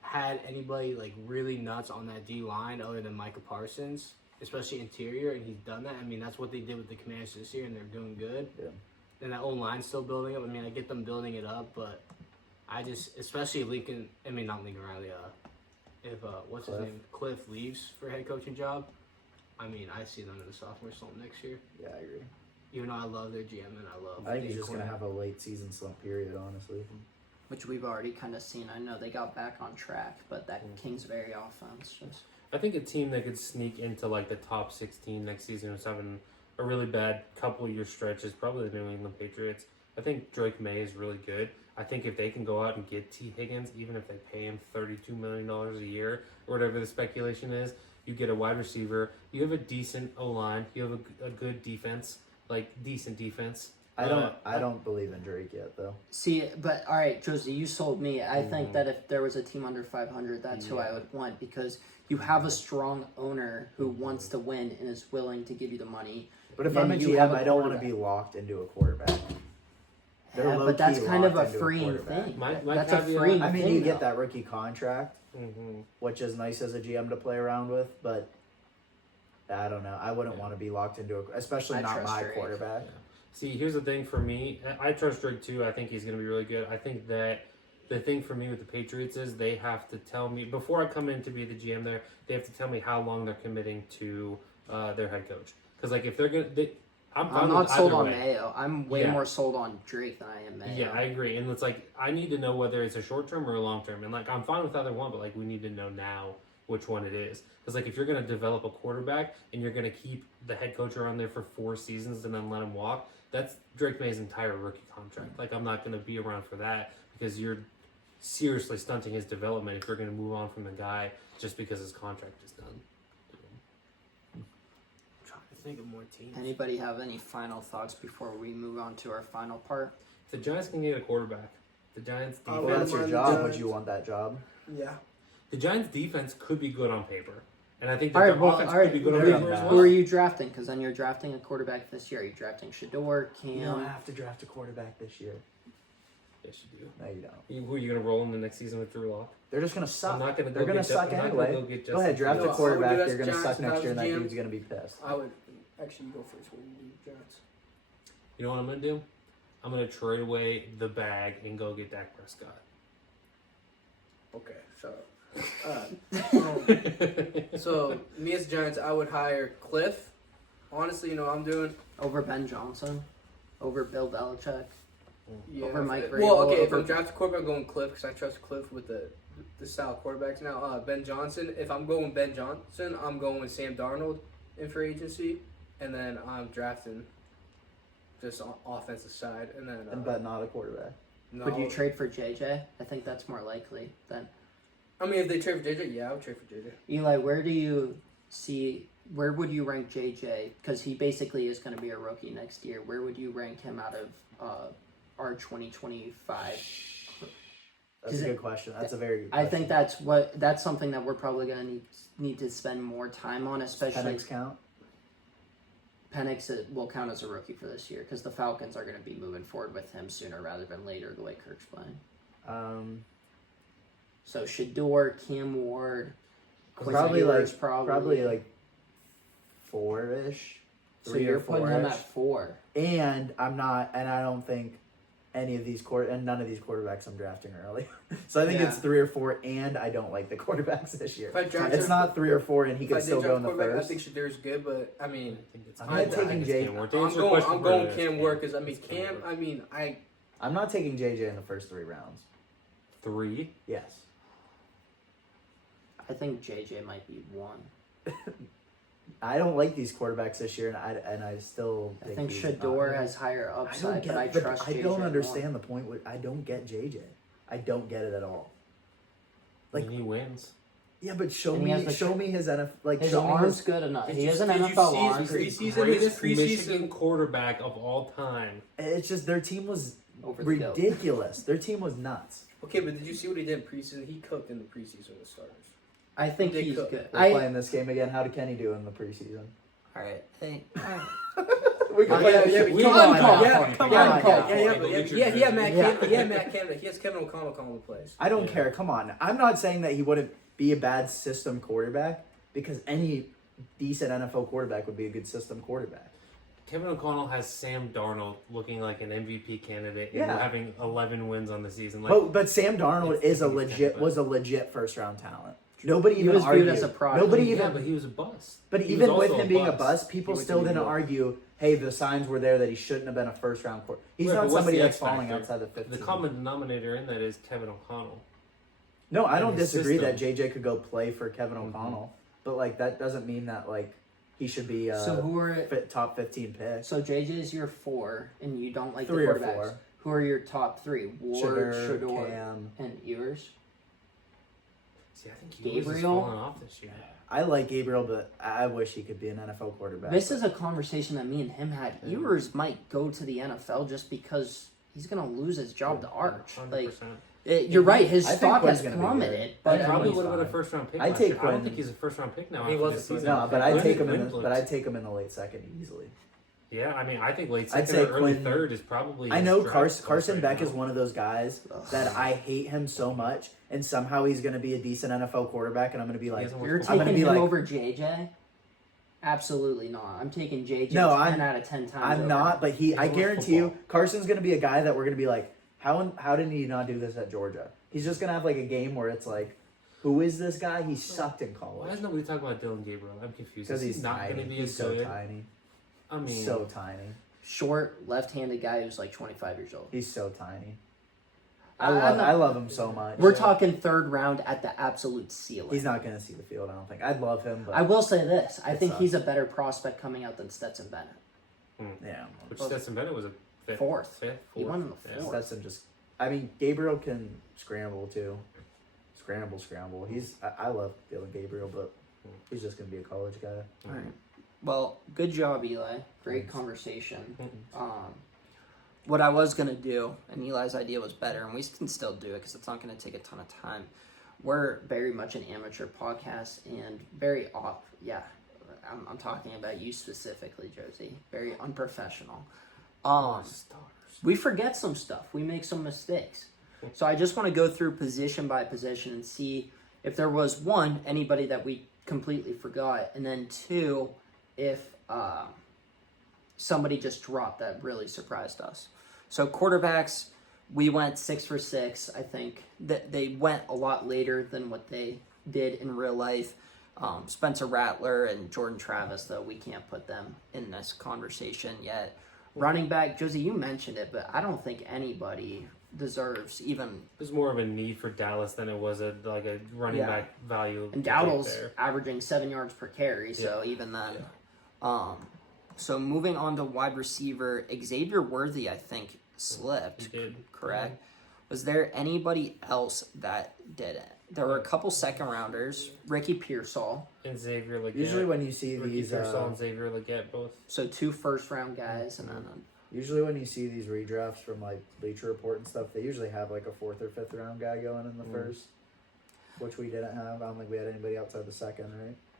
had anybody like really nuts on that D line other than Micah Parsons, especially interior, and he's done that. I mean, that's what they did with the Commanders this year, and they're doing good. Yeah. And that old line's still building up. I mean, I get them building it up, but I just, especially Lincoln. I mean, not Lincoln Riley. If what's his Cliff. name, Cliff leaves for head coaching job. I mean, I see them in the sophomore slump next year. Yeah, I agree. Even though I love their GM and I love. I think he's Dave just going to Cornell. have a late season slump period, honestly. which we've already kind of seen. I know they got back on track, but that Kingsbury offense just. I think a team that could sneak into like the top 16 next season or having a really bad couple year stretch is probably the New England Patriots. I think Drake May is really good. I think if they can go out and get T. Higgins, even if they pay him $32 million a year or whatever the speculation is, you get a wide receiver. You have a decent O line. You have a good defense, like decent defense. I don't believe in Drake yet, though. See, but all right, Josie, you sold me. I think that if there was a team under 500, that's who I would want because you have a strong owner who wants to win and is willing to give you the money. But if Then I'm a you have GM, a I don't want to quarterback. be locked into a quarterback. They're Yeah, low-key but that's kind of a locked into a freeing quarterback. thing. My That's a caveat- freeing I mean, thing. you get though. that rookie contract, which is nice as a GM to play around with, but I don't know. I wouldn't want to be locked into a, especially I not trust my Drake. quarterback. See, here's the thing for me. I trust Drake too. I think he's going to be really good. I think that the thing for me with the Patriots is they have to tell me before I come in to be the GM there. They have to tell me how long they're committing to their head coach. Because like if they're gonna, I'm fine I'm with not sold either on way. Mayo. I'm way Yeah. more sold on Drake than I am Mayo. Yeah, I agree. And it's like I need to know whether it's a short term or a long term. And like I'm fine with either one, but like we need to know now which one it is. Because like if you're gonna develop a quarterback and you're gonna keep the head coach around there for 4 seasons and then let him walk, that's Drake May's entire rookie contract. Like I'm not gonna be around for that because you're seriously stunting his development if you're gonna move on from the guy just because his contract is done. I'm trying to think of more teams. Anybody have any final thoughts before we move on to our final part? If the Giants can get a quarterback, the Giants I defense, Well, that's your mind the job. Would Giants. you want that job? Yeah. the Giants defense could be good on paper. And I think that All right, their well, offense all right. could be good on They're paper as not. Who well. are you drafting? Because then you're drafting a quarterback this year. Are you drafting Shador, Cam? You don't have to draft a quarterback this year. Yes, you do. No, you don't. Who are you going to roll in the next season with Drew Lock? They're just gonna suck. I'm not going to They're go gonna get suck I'm not anyway. gonna go get Go ahead, draft No, a I would quarterback. do They're as gonna Giants suck if I next was year, and that GM. dude's gonna be pissed. I would actually go first when you do Giants. You know what I'm going to do? I'm going to trade away the bag and go get Dak Prescott. Okay, shut up. So me as Giants, I would hire Cliff. Honestly, you know what I'm doing. Over Ben Johnson? Over Bill Belichick? Yeah. Over Mike Well, Vrabel, okay. If over- I'm drafting quarterback, I'm going Cliff because I trust Cliff with the the style quarterbacks now. Ben Johnson. If I'm going Ben Johnson, I'm going with Sam Darnold in free agency, and then I'm drafting just on offensive side, and then but not a quarterback. no. Would you trade for JJ? I think that's more likely than I mean, if they trade for JJ, yeah, I would trade for JJ. Eli. Where would you rank JJ? Because he basically is going to be a rookie next year. Where would you rank him out of our 2025? That's a good question. That's a very good I question. think that's something that we're probably going to need to spend more time on, especially Penix count? Penix will count as a rookie for this year because the Falcons are going to be moving forward with him sooner rather than later, the way Kirk's playing. So Shador, Cam Ward, Quinn Ewers, probably like 4-ish. So you're putting him at 4. And I don't think any of these none of these quarterbacks I'm drafting early. So I think it's 3 or 4, and I don't like the quarterbacks this year. It's not 3 or 4, and he could still go in the first. I think Shador's good, but I mean, I'm taking Jay. I'm going Cam Ward because I mean Cam. I mean I'm not taking JJ in the first 3 rounds. 3? Yes. I think JJ might be 1. I don't like these quarterbacks this year, and I still think Shador has higher upside, but I trust JJ. I don't understand the point. I don't get JJ. I don't get it at all. Like he wins. Yeah, but show me his NFL. Like his show arm's me his, good enough. He has an did you NFL see arm. his preseason? Greatest His Michigan quarterback of all time. It's just their team was Over the goat. ridiculous. Their team was nuts. Okay, but did you see what he did in preseason? He cooked in the preseason with starters. I think They he's could. good. We're playing this game again. How did Kenny do in the preseason? All right. We can play this. Come on. He had Matt Canada. He has Kevin O'Connell calling the plays. I don't care. Come on. I'm not saying that he wouldn't be a bad system quarterback because any decent NFL quarterback would be a good system quarterback. Kevin O'Connell has Sam Darnold looking like an MVP candidate and Yeah. having 11 wins on the season. Like, But Sam Darnold was a legit first round talent. Nobody He even was argued. viewed as a product. Nobody yeah, even. but he was a bust. But He even was with also him being a bust, people He went still to New didn't York. argue. Hey, the signs were there that he shouldn't have been a first round quarterback. He's Right, but not what's somebody the that's X falling factor? outside the 15. The common denominator in that is Kevin O'Connell. No, I in don't his disagree system. that JJ could go play for Kevin O'Connell, but like that doesn't mean that like he should be So who are top 15 pick. So JJ is your 4, and you don't like 3 the or quarterbacks. 4. Who are your top 3? Ward, Shador, Cam. and Ewers. See, I think he was Gabriel? falling off this year. I like Gabriel, but I wish he could be an NFL quarterback. This is a conversation that me and him had. Yeah. Ewers might go to the NFL just because he's gonna lose his job to Arch. 100%. Like, you're right. His I think stock Quinn's has gonna be plummeted, good. but He probably he's would have been a fine. first round pick. I'd last take year. I don't Quinn. think he's a first round pick now. He after was this a season. No, but I'd Quinn- take him Quinn looked- I'd take him in the late second easily. Yeah, I mean, I think late I'd second say or early Quinn- third is probably. I his know draft Carson right Beck now. is one of those guys that I hate him so much, and somehow he's going to be a decent NFL quarterback, and I'm going to be like, hasn't won you're football. I'm gonna taking be him like- over JJ. Absolutely not. I'm taking JJ No, 10 out of 10 times. I'm over. not, but He I won guarantee you, football. Carson's going to be a guy that we're going to be like, how did he not do this at Georgia? He's just going to have like a game where it's like, who is this guy? He sucked in Why college. is nobody talking about Dylan Gabriel? I'm confused. Because Is he's he not tiny. going to be He's as so good? tiny. I mean, So tiny. Short, left-handed guy who's like 25 years old. He's so tiny. I'm not- I love him so much. We're talking 3rd round at the absolute ceiling. He's not going to see the field, I don't think. I'd love him, but I will say this. I It think sucks. he's a better prospect coming out than Stetson Bennett. yeah. which Stetson Bennett was a fifth, 4th. fifth, He fourth. won in the Yeah. 4th. Stetson just, I mean, Gabriel can scramble too. Scramble. I love Dylan Gabriel, but he's just going to be a college guy. All right. Well, good job, Eli. Great Thanks. conversation. Mhm. What I was going to do, and Eli's idea was better, and we can still do it because it's not going to take a ton of time. We're very much an amateur podcast and very off. Yeah, I'm talking about you specifically, Josie. Very unprofessional. Stars. We forget some stuff. We make some mistakes. So I just want to go through position by position and see if there was, 1, anybody that we completely forgot, and then 2, if somebody just dropped that really surprised us. So quarterbacks, we went 6 for 6. I think that they went a lot later than what they did in real life. Spencer Rattler and Jordan Travis, though, we can't put them in this conversation yet. Running back, Josie, you mentioned it, but I don't think anybody deserves even. It was more of a need for Dallas than it was a running Yeah. back value. And to take Dowdle's there. averaging 7 yards per carry, so even then. So moving on to wide receiver, Xavier Worthy, I think, slipped. He did. Correct. Was there anybody else that didn't? There were a couple second rounders. Ricky Pearsall. And Xavier Legette. Usually when you see Ricky these, Pearsall and Xavier Legette both. So 2 first round guys, and then usually when you see these redrafts from like Bleacher Report and stuff, they usually have like a 4th or 5th round guy going in the first, which we didn't have. I don't think we had anybody outside the second,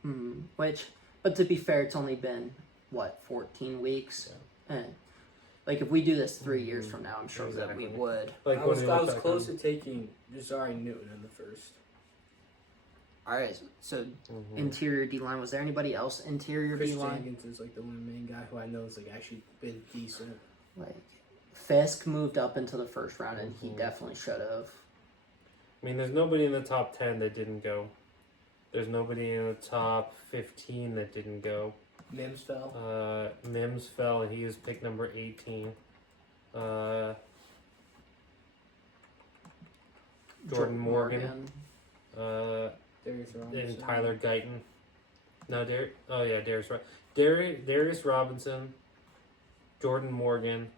right? but to be fair, it's only been what 14 weeks. And like if we do this 3 years from now, I'm sure that we Exactly. would. Like I when was we look back close on- to taking Jazari Newton in the first. All right. So Mhm. interior D line. Was there anybody else interior Chris D line? Jenkins is like the one main guy who I know is like actually been decent. Like Fisk moved up into the first round, and he Mhm. definitely should have. I mean, there's nobody in the top 10 that didn't go. There's nobody in the top 15 that didn't go. Mims fell. Mims fell, and he was pick number 18. Jordan Morgan. Darius Robinson. And Tyler Guyton. No, Darius Robinson, Jordan Morgan,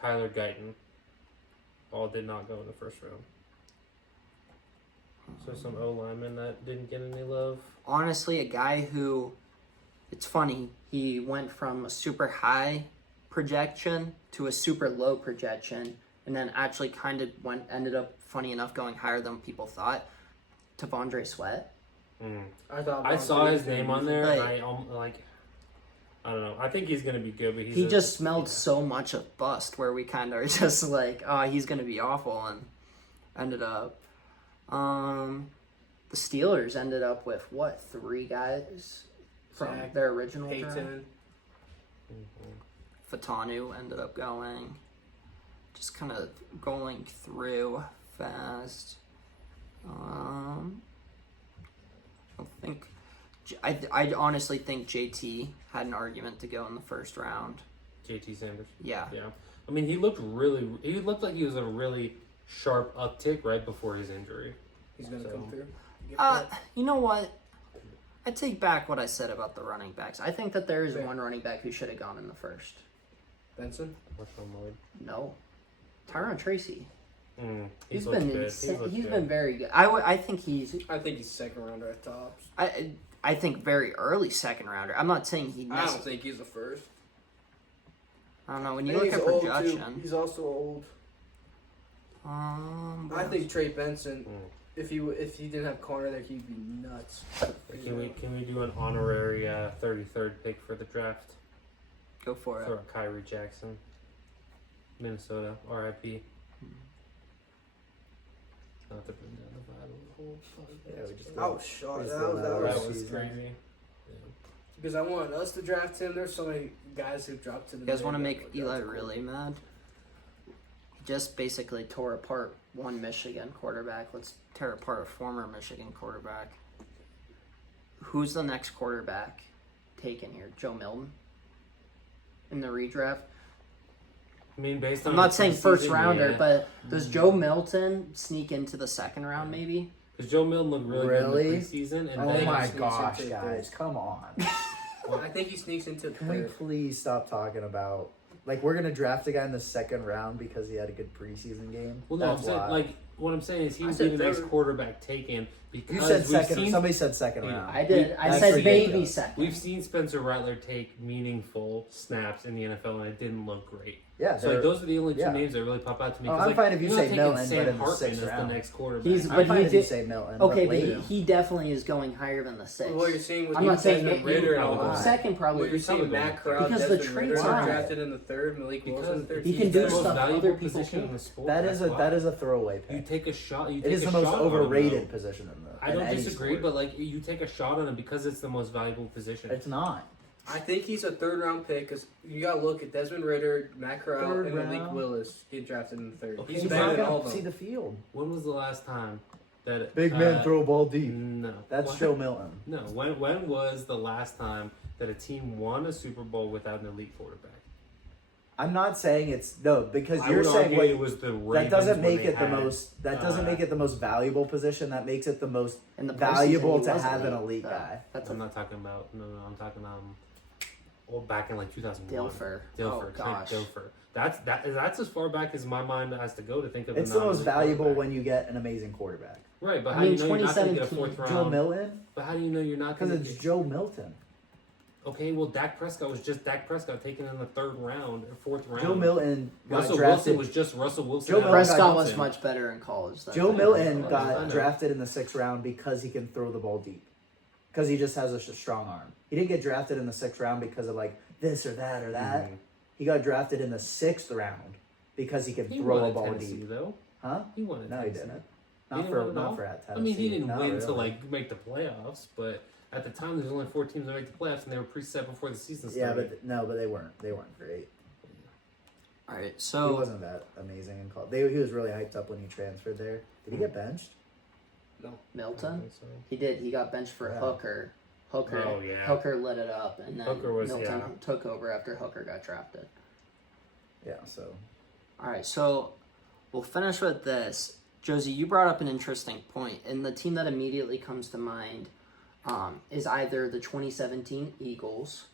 Tyler Guyton. All did not go in the first round. So some O linemen that didn't get any love. Honestly, a guy who, it's funny, he went from a super high projection to a super low projection, and then actually kind of ended up, funny enough, going higher than people thought. Tavondre Sweat. I saw his name on there, and Like- I don't know. I think he's gonna be good, but He just smelled so much of bust, where we kind of are just like, oh, he's gonna be awful, and ended up. The Steelers ended up with what 3 guys from Zach, their original draft. Peyton. Fatanu ended up going. Just kind of going through fast. I think. I honestly think JT had an argument to go in the first round. JT Sanders. Yeah. Yeah. I mean, he looked like he was a really sharp uptick right before his injury. He's gonna So- come through. You know what? I take back what I said about the running backs. I think that there is Fair. one running back who should have gone in the first. Benson. Marshawn Lloyd. No. Tyron Tracy. He's looked been good. insane. He's good. been very good. I think he's I think he's second rounder at tops. I think very early second rounder. I'm not saying he. I don't think he's the first. I don't know when you And look he's at old too. projection. He's also old. I think Trey Benson. If he didn't have corner there, he'd be nuts. Can we do an honorary 33rd pick for the draft? Go for For it. Kyrie Jackson, Minnesota, RIP. Not to bring down the vibe of the whole podcast. Yeah, we just I was shocked. Just That the was That was season. crazy. because I wanted us to draft him. There's so many guys who dropped to the. You guys want to middle make that were Eli drafted. really mad? He just basically tore apart one Michigan quarterback. Let's tear apart a former Michigan quarterback. Who's the next quarterback taken here? Joe Milton in the redraft. I mean, based on I'm not his saying first preseason, rounder, yeah. but does Joe Milton sneak into the second round maybe? Because Joe Milton looked really, Really? good in the preseason, and Oh then my sneaks gosh, into guys, come on. I think he sneaks into Can we third. please stop talking about like we're gonna draft a guy in the second round because he had a good preseason game? well, no, I'm That's saying why. like what I'm saying is he I would be said the next third. quarterback taken because you said we've second. seen Somebody said second Yeah. round. I did. I That's said ridiculous. maybe second. we've seen Spencer Rattler take meaningful snaps in the NFL, and it didn't look great. Yeah, So like, they're- those are the only two yeah. names that really pop out to me. Oh, 'cause, I'm like, fine if you you're say not taking Milton, Sam but in the Hartman sixth as the round. next quarterback. He's- I'm but fine he if you did- say Milton. Okay, but but late. he definitely is going higher than the six. What you're seeing with I'm not saying Desmond that Ritter and all probably that. second What probably. you're seeing, probably Matt Corral, because the Desmond traits Ritter are- drafted in the third, Malik Because Wilson third. he can he's do the most stuff valuable other people position in can't. the sport. that is That's a why. that is a throwaway You pick. take a shot. You It take is a the most shot on him, overrated though. position in the. I don't in any disagree, sport. but like you take a shot on him because it's the most valuable position. It's not. I think he's a third round pick because you got to look at Desmond Ritter, Matt Corral, Third and Malik round. Willis get drafted in the third. Okay, He's he's better not than gonna all of See them. the field. When was the last time that throw a ball deep. No, That's When- Joe Milton. No, when was the last time that a team won a Super Bowl without an elite quarterback? I'm not saying it's no because I you're would saying argue what it was the that Ravens doesn't when make they it the had, most. That doesn't make it the most valuable position. That makes it the most In the postseason, valuable he to was have an elite though. guy. That's I'm a not talking about. No, I'm talking well, back in like 2001. Dilfer. Dilfer. Oh gosh. Dilfer. That's as far back as my mind has to go to think of. It's a the most non-elite valuable quarterback. when you get an amazing quarterback. Right, but I how do mean, you know you're not going to get a 2017, fourth Joe round? Milton, But how do you know you're not because going to it's get? Joe Milton. Okay, well, Dak Prescott was just Dak Prescott taken in the third round or fourth round. Joe Milton got Russell drafted. Wilson was just Russell Wilson. Joe out of Milton Prescott was Wisconsin. much better in college than Joe Milton I got know. drafted in the 6th round because he can throw the ball deep. Because he just has a strong arm. He didn't get drafted in the 6th round because of like this or that or that. Mhm. He got drafted in the 6th round because he can He throw won a at ball Tennessee, deep. though. Huh? He won at No, he Tennessee. didn't. He Not didn't for win at not all? for at I Tennessee. mean, he didn't Not win really. to like make the playoffs, but at the time, there's only 4 teams that make the playoffs, and they were preset before the season Yeah, started. but no, but they weren't. They weren't great. All right, He so wasn't that amazing in college. He was really hyped up when he transferred there. Did he get benched? I Milton, don't think so. he did. He got benched for Yeah. Hooker. Hooker, Oh, yeah. Hooker lit it up, and then Hooker was- Milton yeah. took over after Hooker got drafted. Yeah. So All right, so we'll finish with this. Josie, you brought up an interesting point, and the team that immediately comes to mind is either the 2017 Eagles,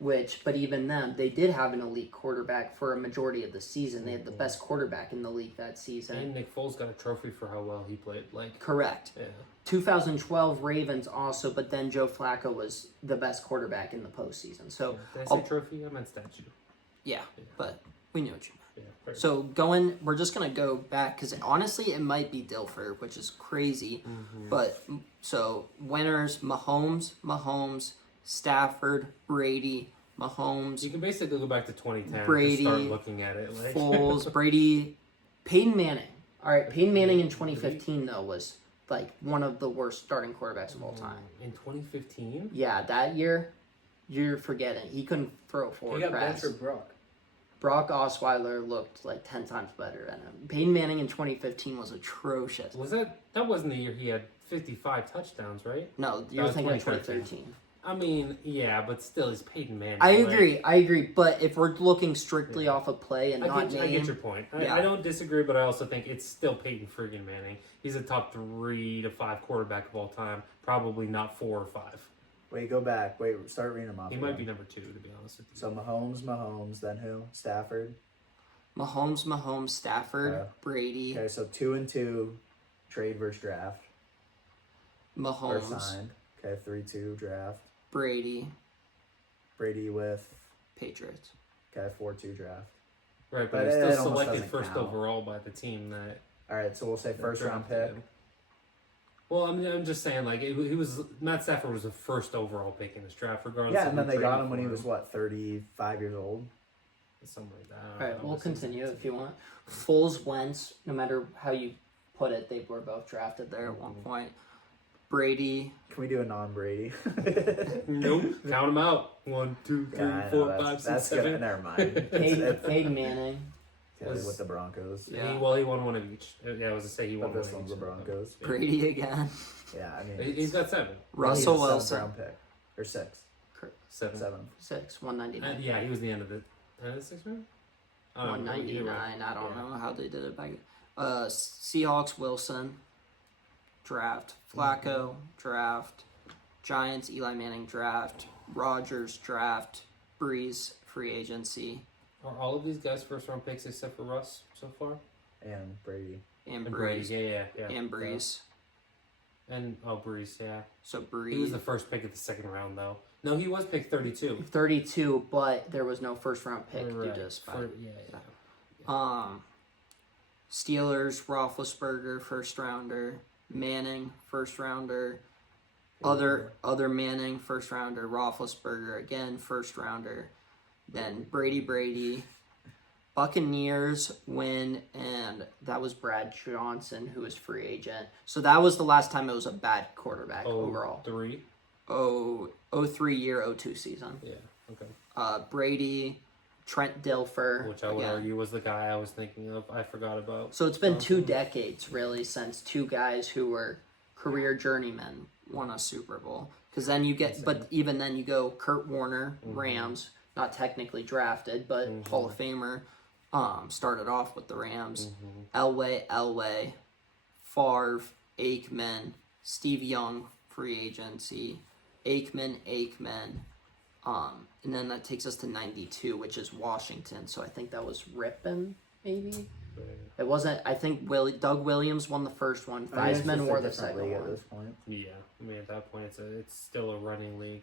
but even them, they did have an elite quarterback for a majority of the season. They had the best quarterback in the league that season. And Nick Foles got a trophy for how well he played. Like, Correct. yeah. 2012 Ravens also, but then Joe Flacco was the best quarterback in the postseason. So, Did I say trophy? I meant statue. yeah, but we knew what you meant. Yeah. Right. So we're just gonna go back because honestly, it might be Dilfer, which is crazy. Mm-hmm. But so winners: Mahomes, Stafford, Brady, Mahomes, You can basically go back to 2010 Brady, to start looking at it. Like, Foles, Brady, Peyton Manning. All right, Peyton Manning in 2015 though was like one of the worst starting quarterbacks of all time. In 2015, Yeah, that year, you're forgetting. He couldn't throw He forward got benched pass. for Brock. Brock Osweiler looked like 10 times better than him. Peyton Manning in 2015 was atrocious. that wasn't the year he had 55 touchdowns, right? No, you're was thinking of 2013. 2013. I mean, yeah, but still, he's Peyton Manning. I like- agree. But if we're looking strictly off of play and I not get name, your point. Yeah. I don't disagree, but I also think it's still Peyton friggin' Manning. He's a top 3 to 5 quarterback of all time. Probably not 4 or 5. wait, go back. Wait, start reading them off. He again. might be number 2, to be honest with you. So Mahomes. Then who? Stafford. Mahomes, Stafford, Yeah. Brady, Okay, so 2 and 2, trade versus draft or Mahomes, signed. Okay, 3-2 draft. Brady, Brady with Patriots. 4-2 draft. Right, But but he's it still almost selected doesn't first count. overall by the team that All right, so we'll say first round drafted pick. him. Well, I mean, I'm just saying, like, he was Matt Stafford was the first overall pick in this draft, regardless. Yeah, of and then who they got traded him when for he was what, 35 years old. something like that. I don't All know. right, we'll Obviously, continue if you want. Foles, Wentz, no matter how you put it, they were both drafted there at one point. Brady, Can we do a non-Brady? Nope. Count them out. 1, 2, 3, Yeah, I know, 4, that's- 5, 6, that's good. 7. Never mind. Peyton Manning. Yeah, Was- with the Broncos. Yeah. He won one of each. Yeah, I was to say he won But one this of one's each. the Broncos. Yeah. Brady again. Yeah, I mean, He's got 7. Russell he's a Wilson. 7th round pick or 6, 7. 7. 6, 199. Yeah, he was the end of the 6th round. I don't know, either way. 199. I don't Yeah. know how they did it back. Seahawks, Wilson. Draft. Flacco. Draft. Giants, Eli Manning. Draft. Rodgers. Draft. Breeze. Free agency. Are all of these guys first round picks except for Russ so far? And Brady. And And Breeze. Yeah. And Breeze. And Breeze, yeah. So He was Breeze. the first pick of the 2nd round, though. No, he was picked 32. 32, but there was no first round pick due Right. to spike. Yeah. Steelers, Roethlisberger, first rounder. Manning, first rounder. Other Manning, first rounder. Roethlisberger, again, first rounder. Then Brady. Buccaneers win, and that was Brad Johnson, who was free agent. So that was the last time it was a bad quarterback overall. 3? 03 year, 02 season. Yeah, okay. Brady, Trent Dilfer. Which I would again. argue was the guy I was thinking of. I forgot about. So it's been 2 decades, really, since 2 guys who were career journeymen won a Super Bowl. Because then you get, but even then you go Kurt Warner, Rams, not technically drafted, but Hall of Famer. Started off with the Rams. Elway, Favre, Aikman, Steve Young, free agency, Aikman, and then that takes us to 92, which is Washington. So I think that was Rippon, maybe. It wasn't. I think Doug Williams won the first one. Theismann wore the second at one. this point. Yeah, I mean at that point it's still a running league.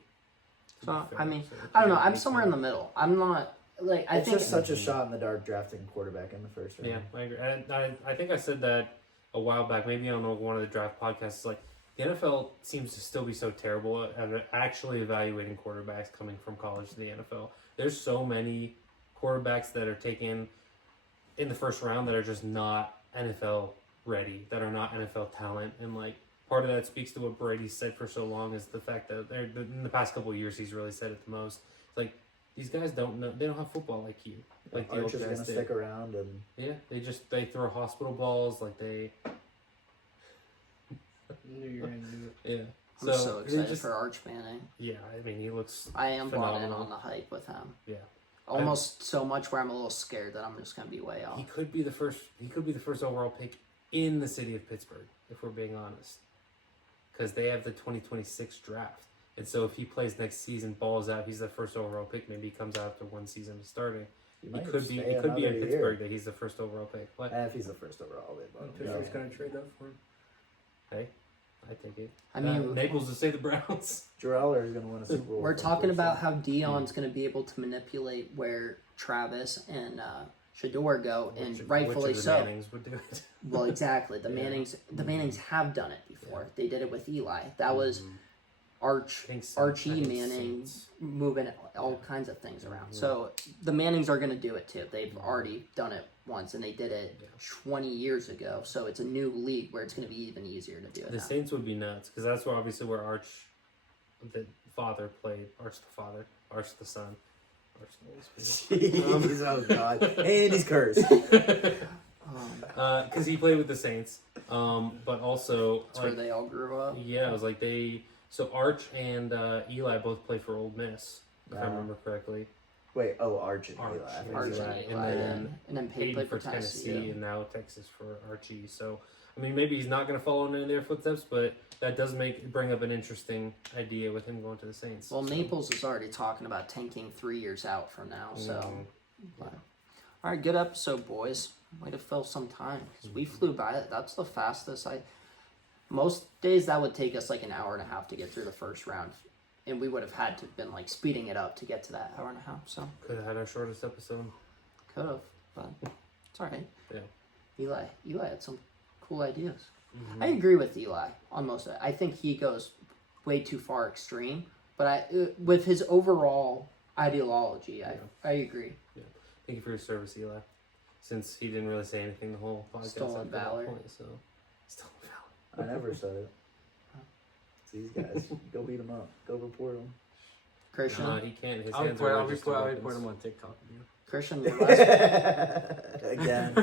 So I mean, I don't know. I'm somewhere in the middle. I'm not like I It's think just such a shot in the dark drafting quarterback in the first round. Yeah, I agree. And I think I said that a while back, maybe on one of the draft podcasts, like the NFL seems to still be so terrible at actually evaluating quarterbacks coming from college to the NFL. There's so many quarterbacks that are taken in the first round that are just not NFL ready, that are not NFL talent. And like part of that speaks to what Brady said for so long is the fact that in the past couple of years he's really said it the most. It's like these guys don't know, they don't have football like you. Like the old Archer's guys gonna did. stick around and They throw hospital balls, like they Knew you were gonna do it. yeah. I'm so they excited just- for Arch Manning. Yeah, I mean he looks I am bought in phenomenal. on the hype with him. Yeah. Almost so much where I'm a little scared that I'm just gonna be way off. He could be the first overall pick in the city of Pittsburgh, if we're being honest. Because they have the 2026 draft. And so if he plays next season, balls out, he's the first overall pick, maybe he comes out after one season of starting. he It might could be stay in another year. Pittsburgh that he's the first overall pick. What? If he's the first overall, they bought him. Pittsburgh's gonna trade that for him. Hey, I take it. I mean, Naples to say the Browns. Jarrell is going to win a Super Bowl. we're for the talking first about time. how Dion's going to be able to manipulate where Travis and Shador go, and rightfully Which of the so. Mannings would do it. Well, exactly. The Yeah. Mannings have done it before. They did it with Eli. That was I think so. Archie I think Manning Saints. moving all kinds of things around. So the Mannings are going to do it too. They've already done it once, and they did it 20 years ago. So it's a new league where it's going to be even easier to do it The now. Saints would be nuts because that's where obviously where Arch, the father, played. Arch the father, Arch the son, Arch the Holy Spirit. Jeez, oh God. And he's cursed. Because he played with the Saints, but also That's where they all grew up. yeah, it was like so Arch and Eli both played for Ole Miss, if I Wow. remember correctly. Wait, Arch and Arch. Eli. I think Arch he's and right. Eli, and then Peyton Peyton played for for Tennessee, Tennessee. and now Texas for Archie. So I mean, maybe he's not going to follow in their footsteps, but that does bring up an interesting idea with him going to the Saints. Well, So, Naples is already talking about tanking 3 years out from now. So, mm, all right, good episode, boys. Way to fill some time because we flew by it. That's the fastest Most days that would take us like an hour and a half to get through the first round, and we would have had to been like speeding it up to get to that hour and a half. So could have had our shortest episode. could have, but it's all right. Yeah. Eli had some cool ideas. Mm-hmm. I agree with Eli on most of it. I think he goes way too far extreme, but with his overall ideology, I agree. Thank you for your service, Eli. Since he didn't really say anything the whole podcast. Stolen after that valor. Point, so stolen valor. I never said it. It's these guys. Go beat them up. Go report them. Christian, He can't. His I'll hands report, are I'll registered report, I'll weapons. report him on TikTok. Again. Christian, Again.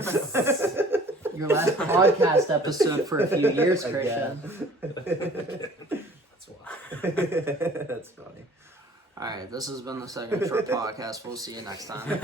your last podcast episode for a few years, Christian. That's why. That's funny. All right, this has been the Second Short Podcast. We'll see you next time.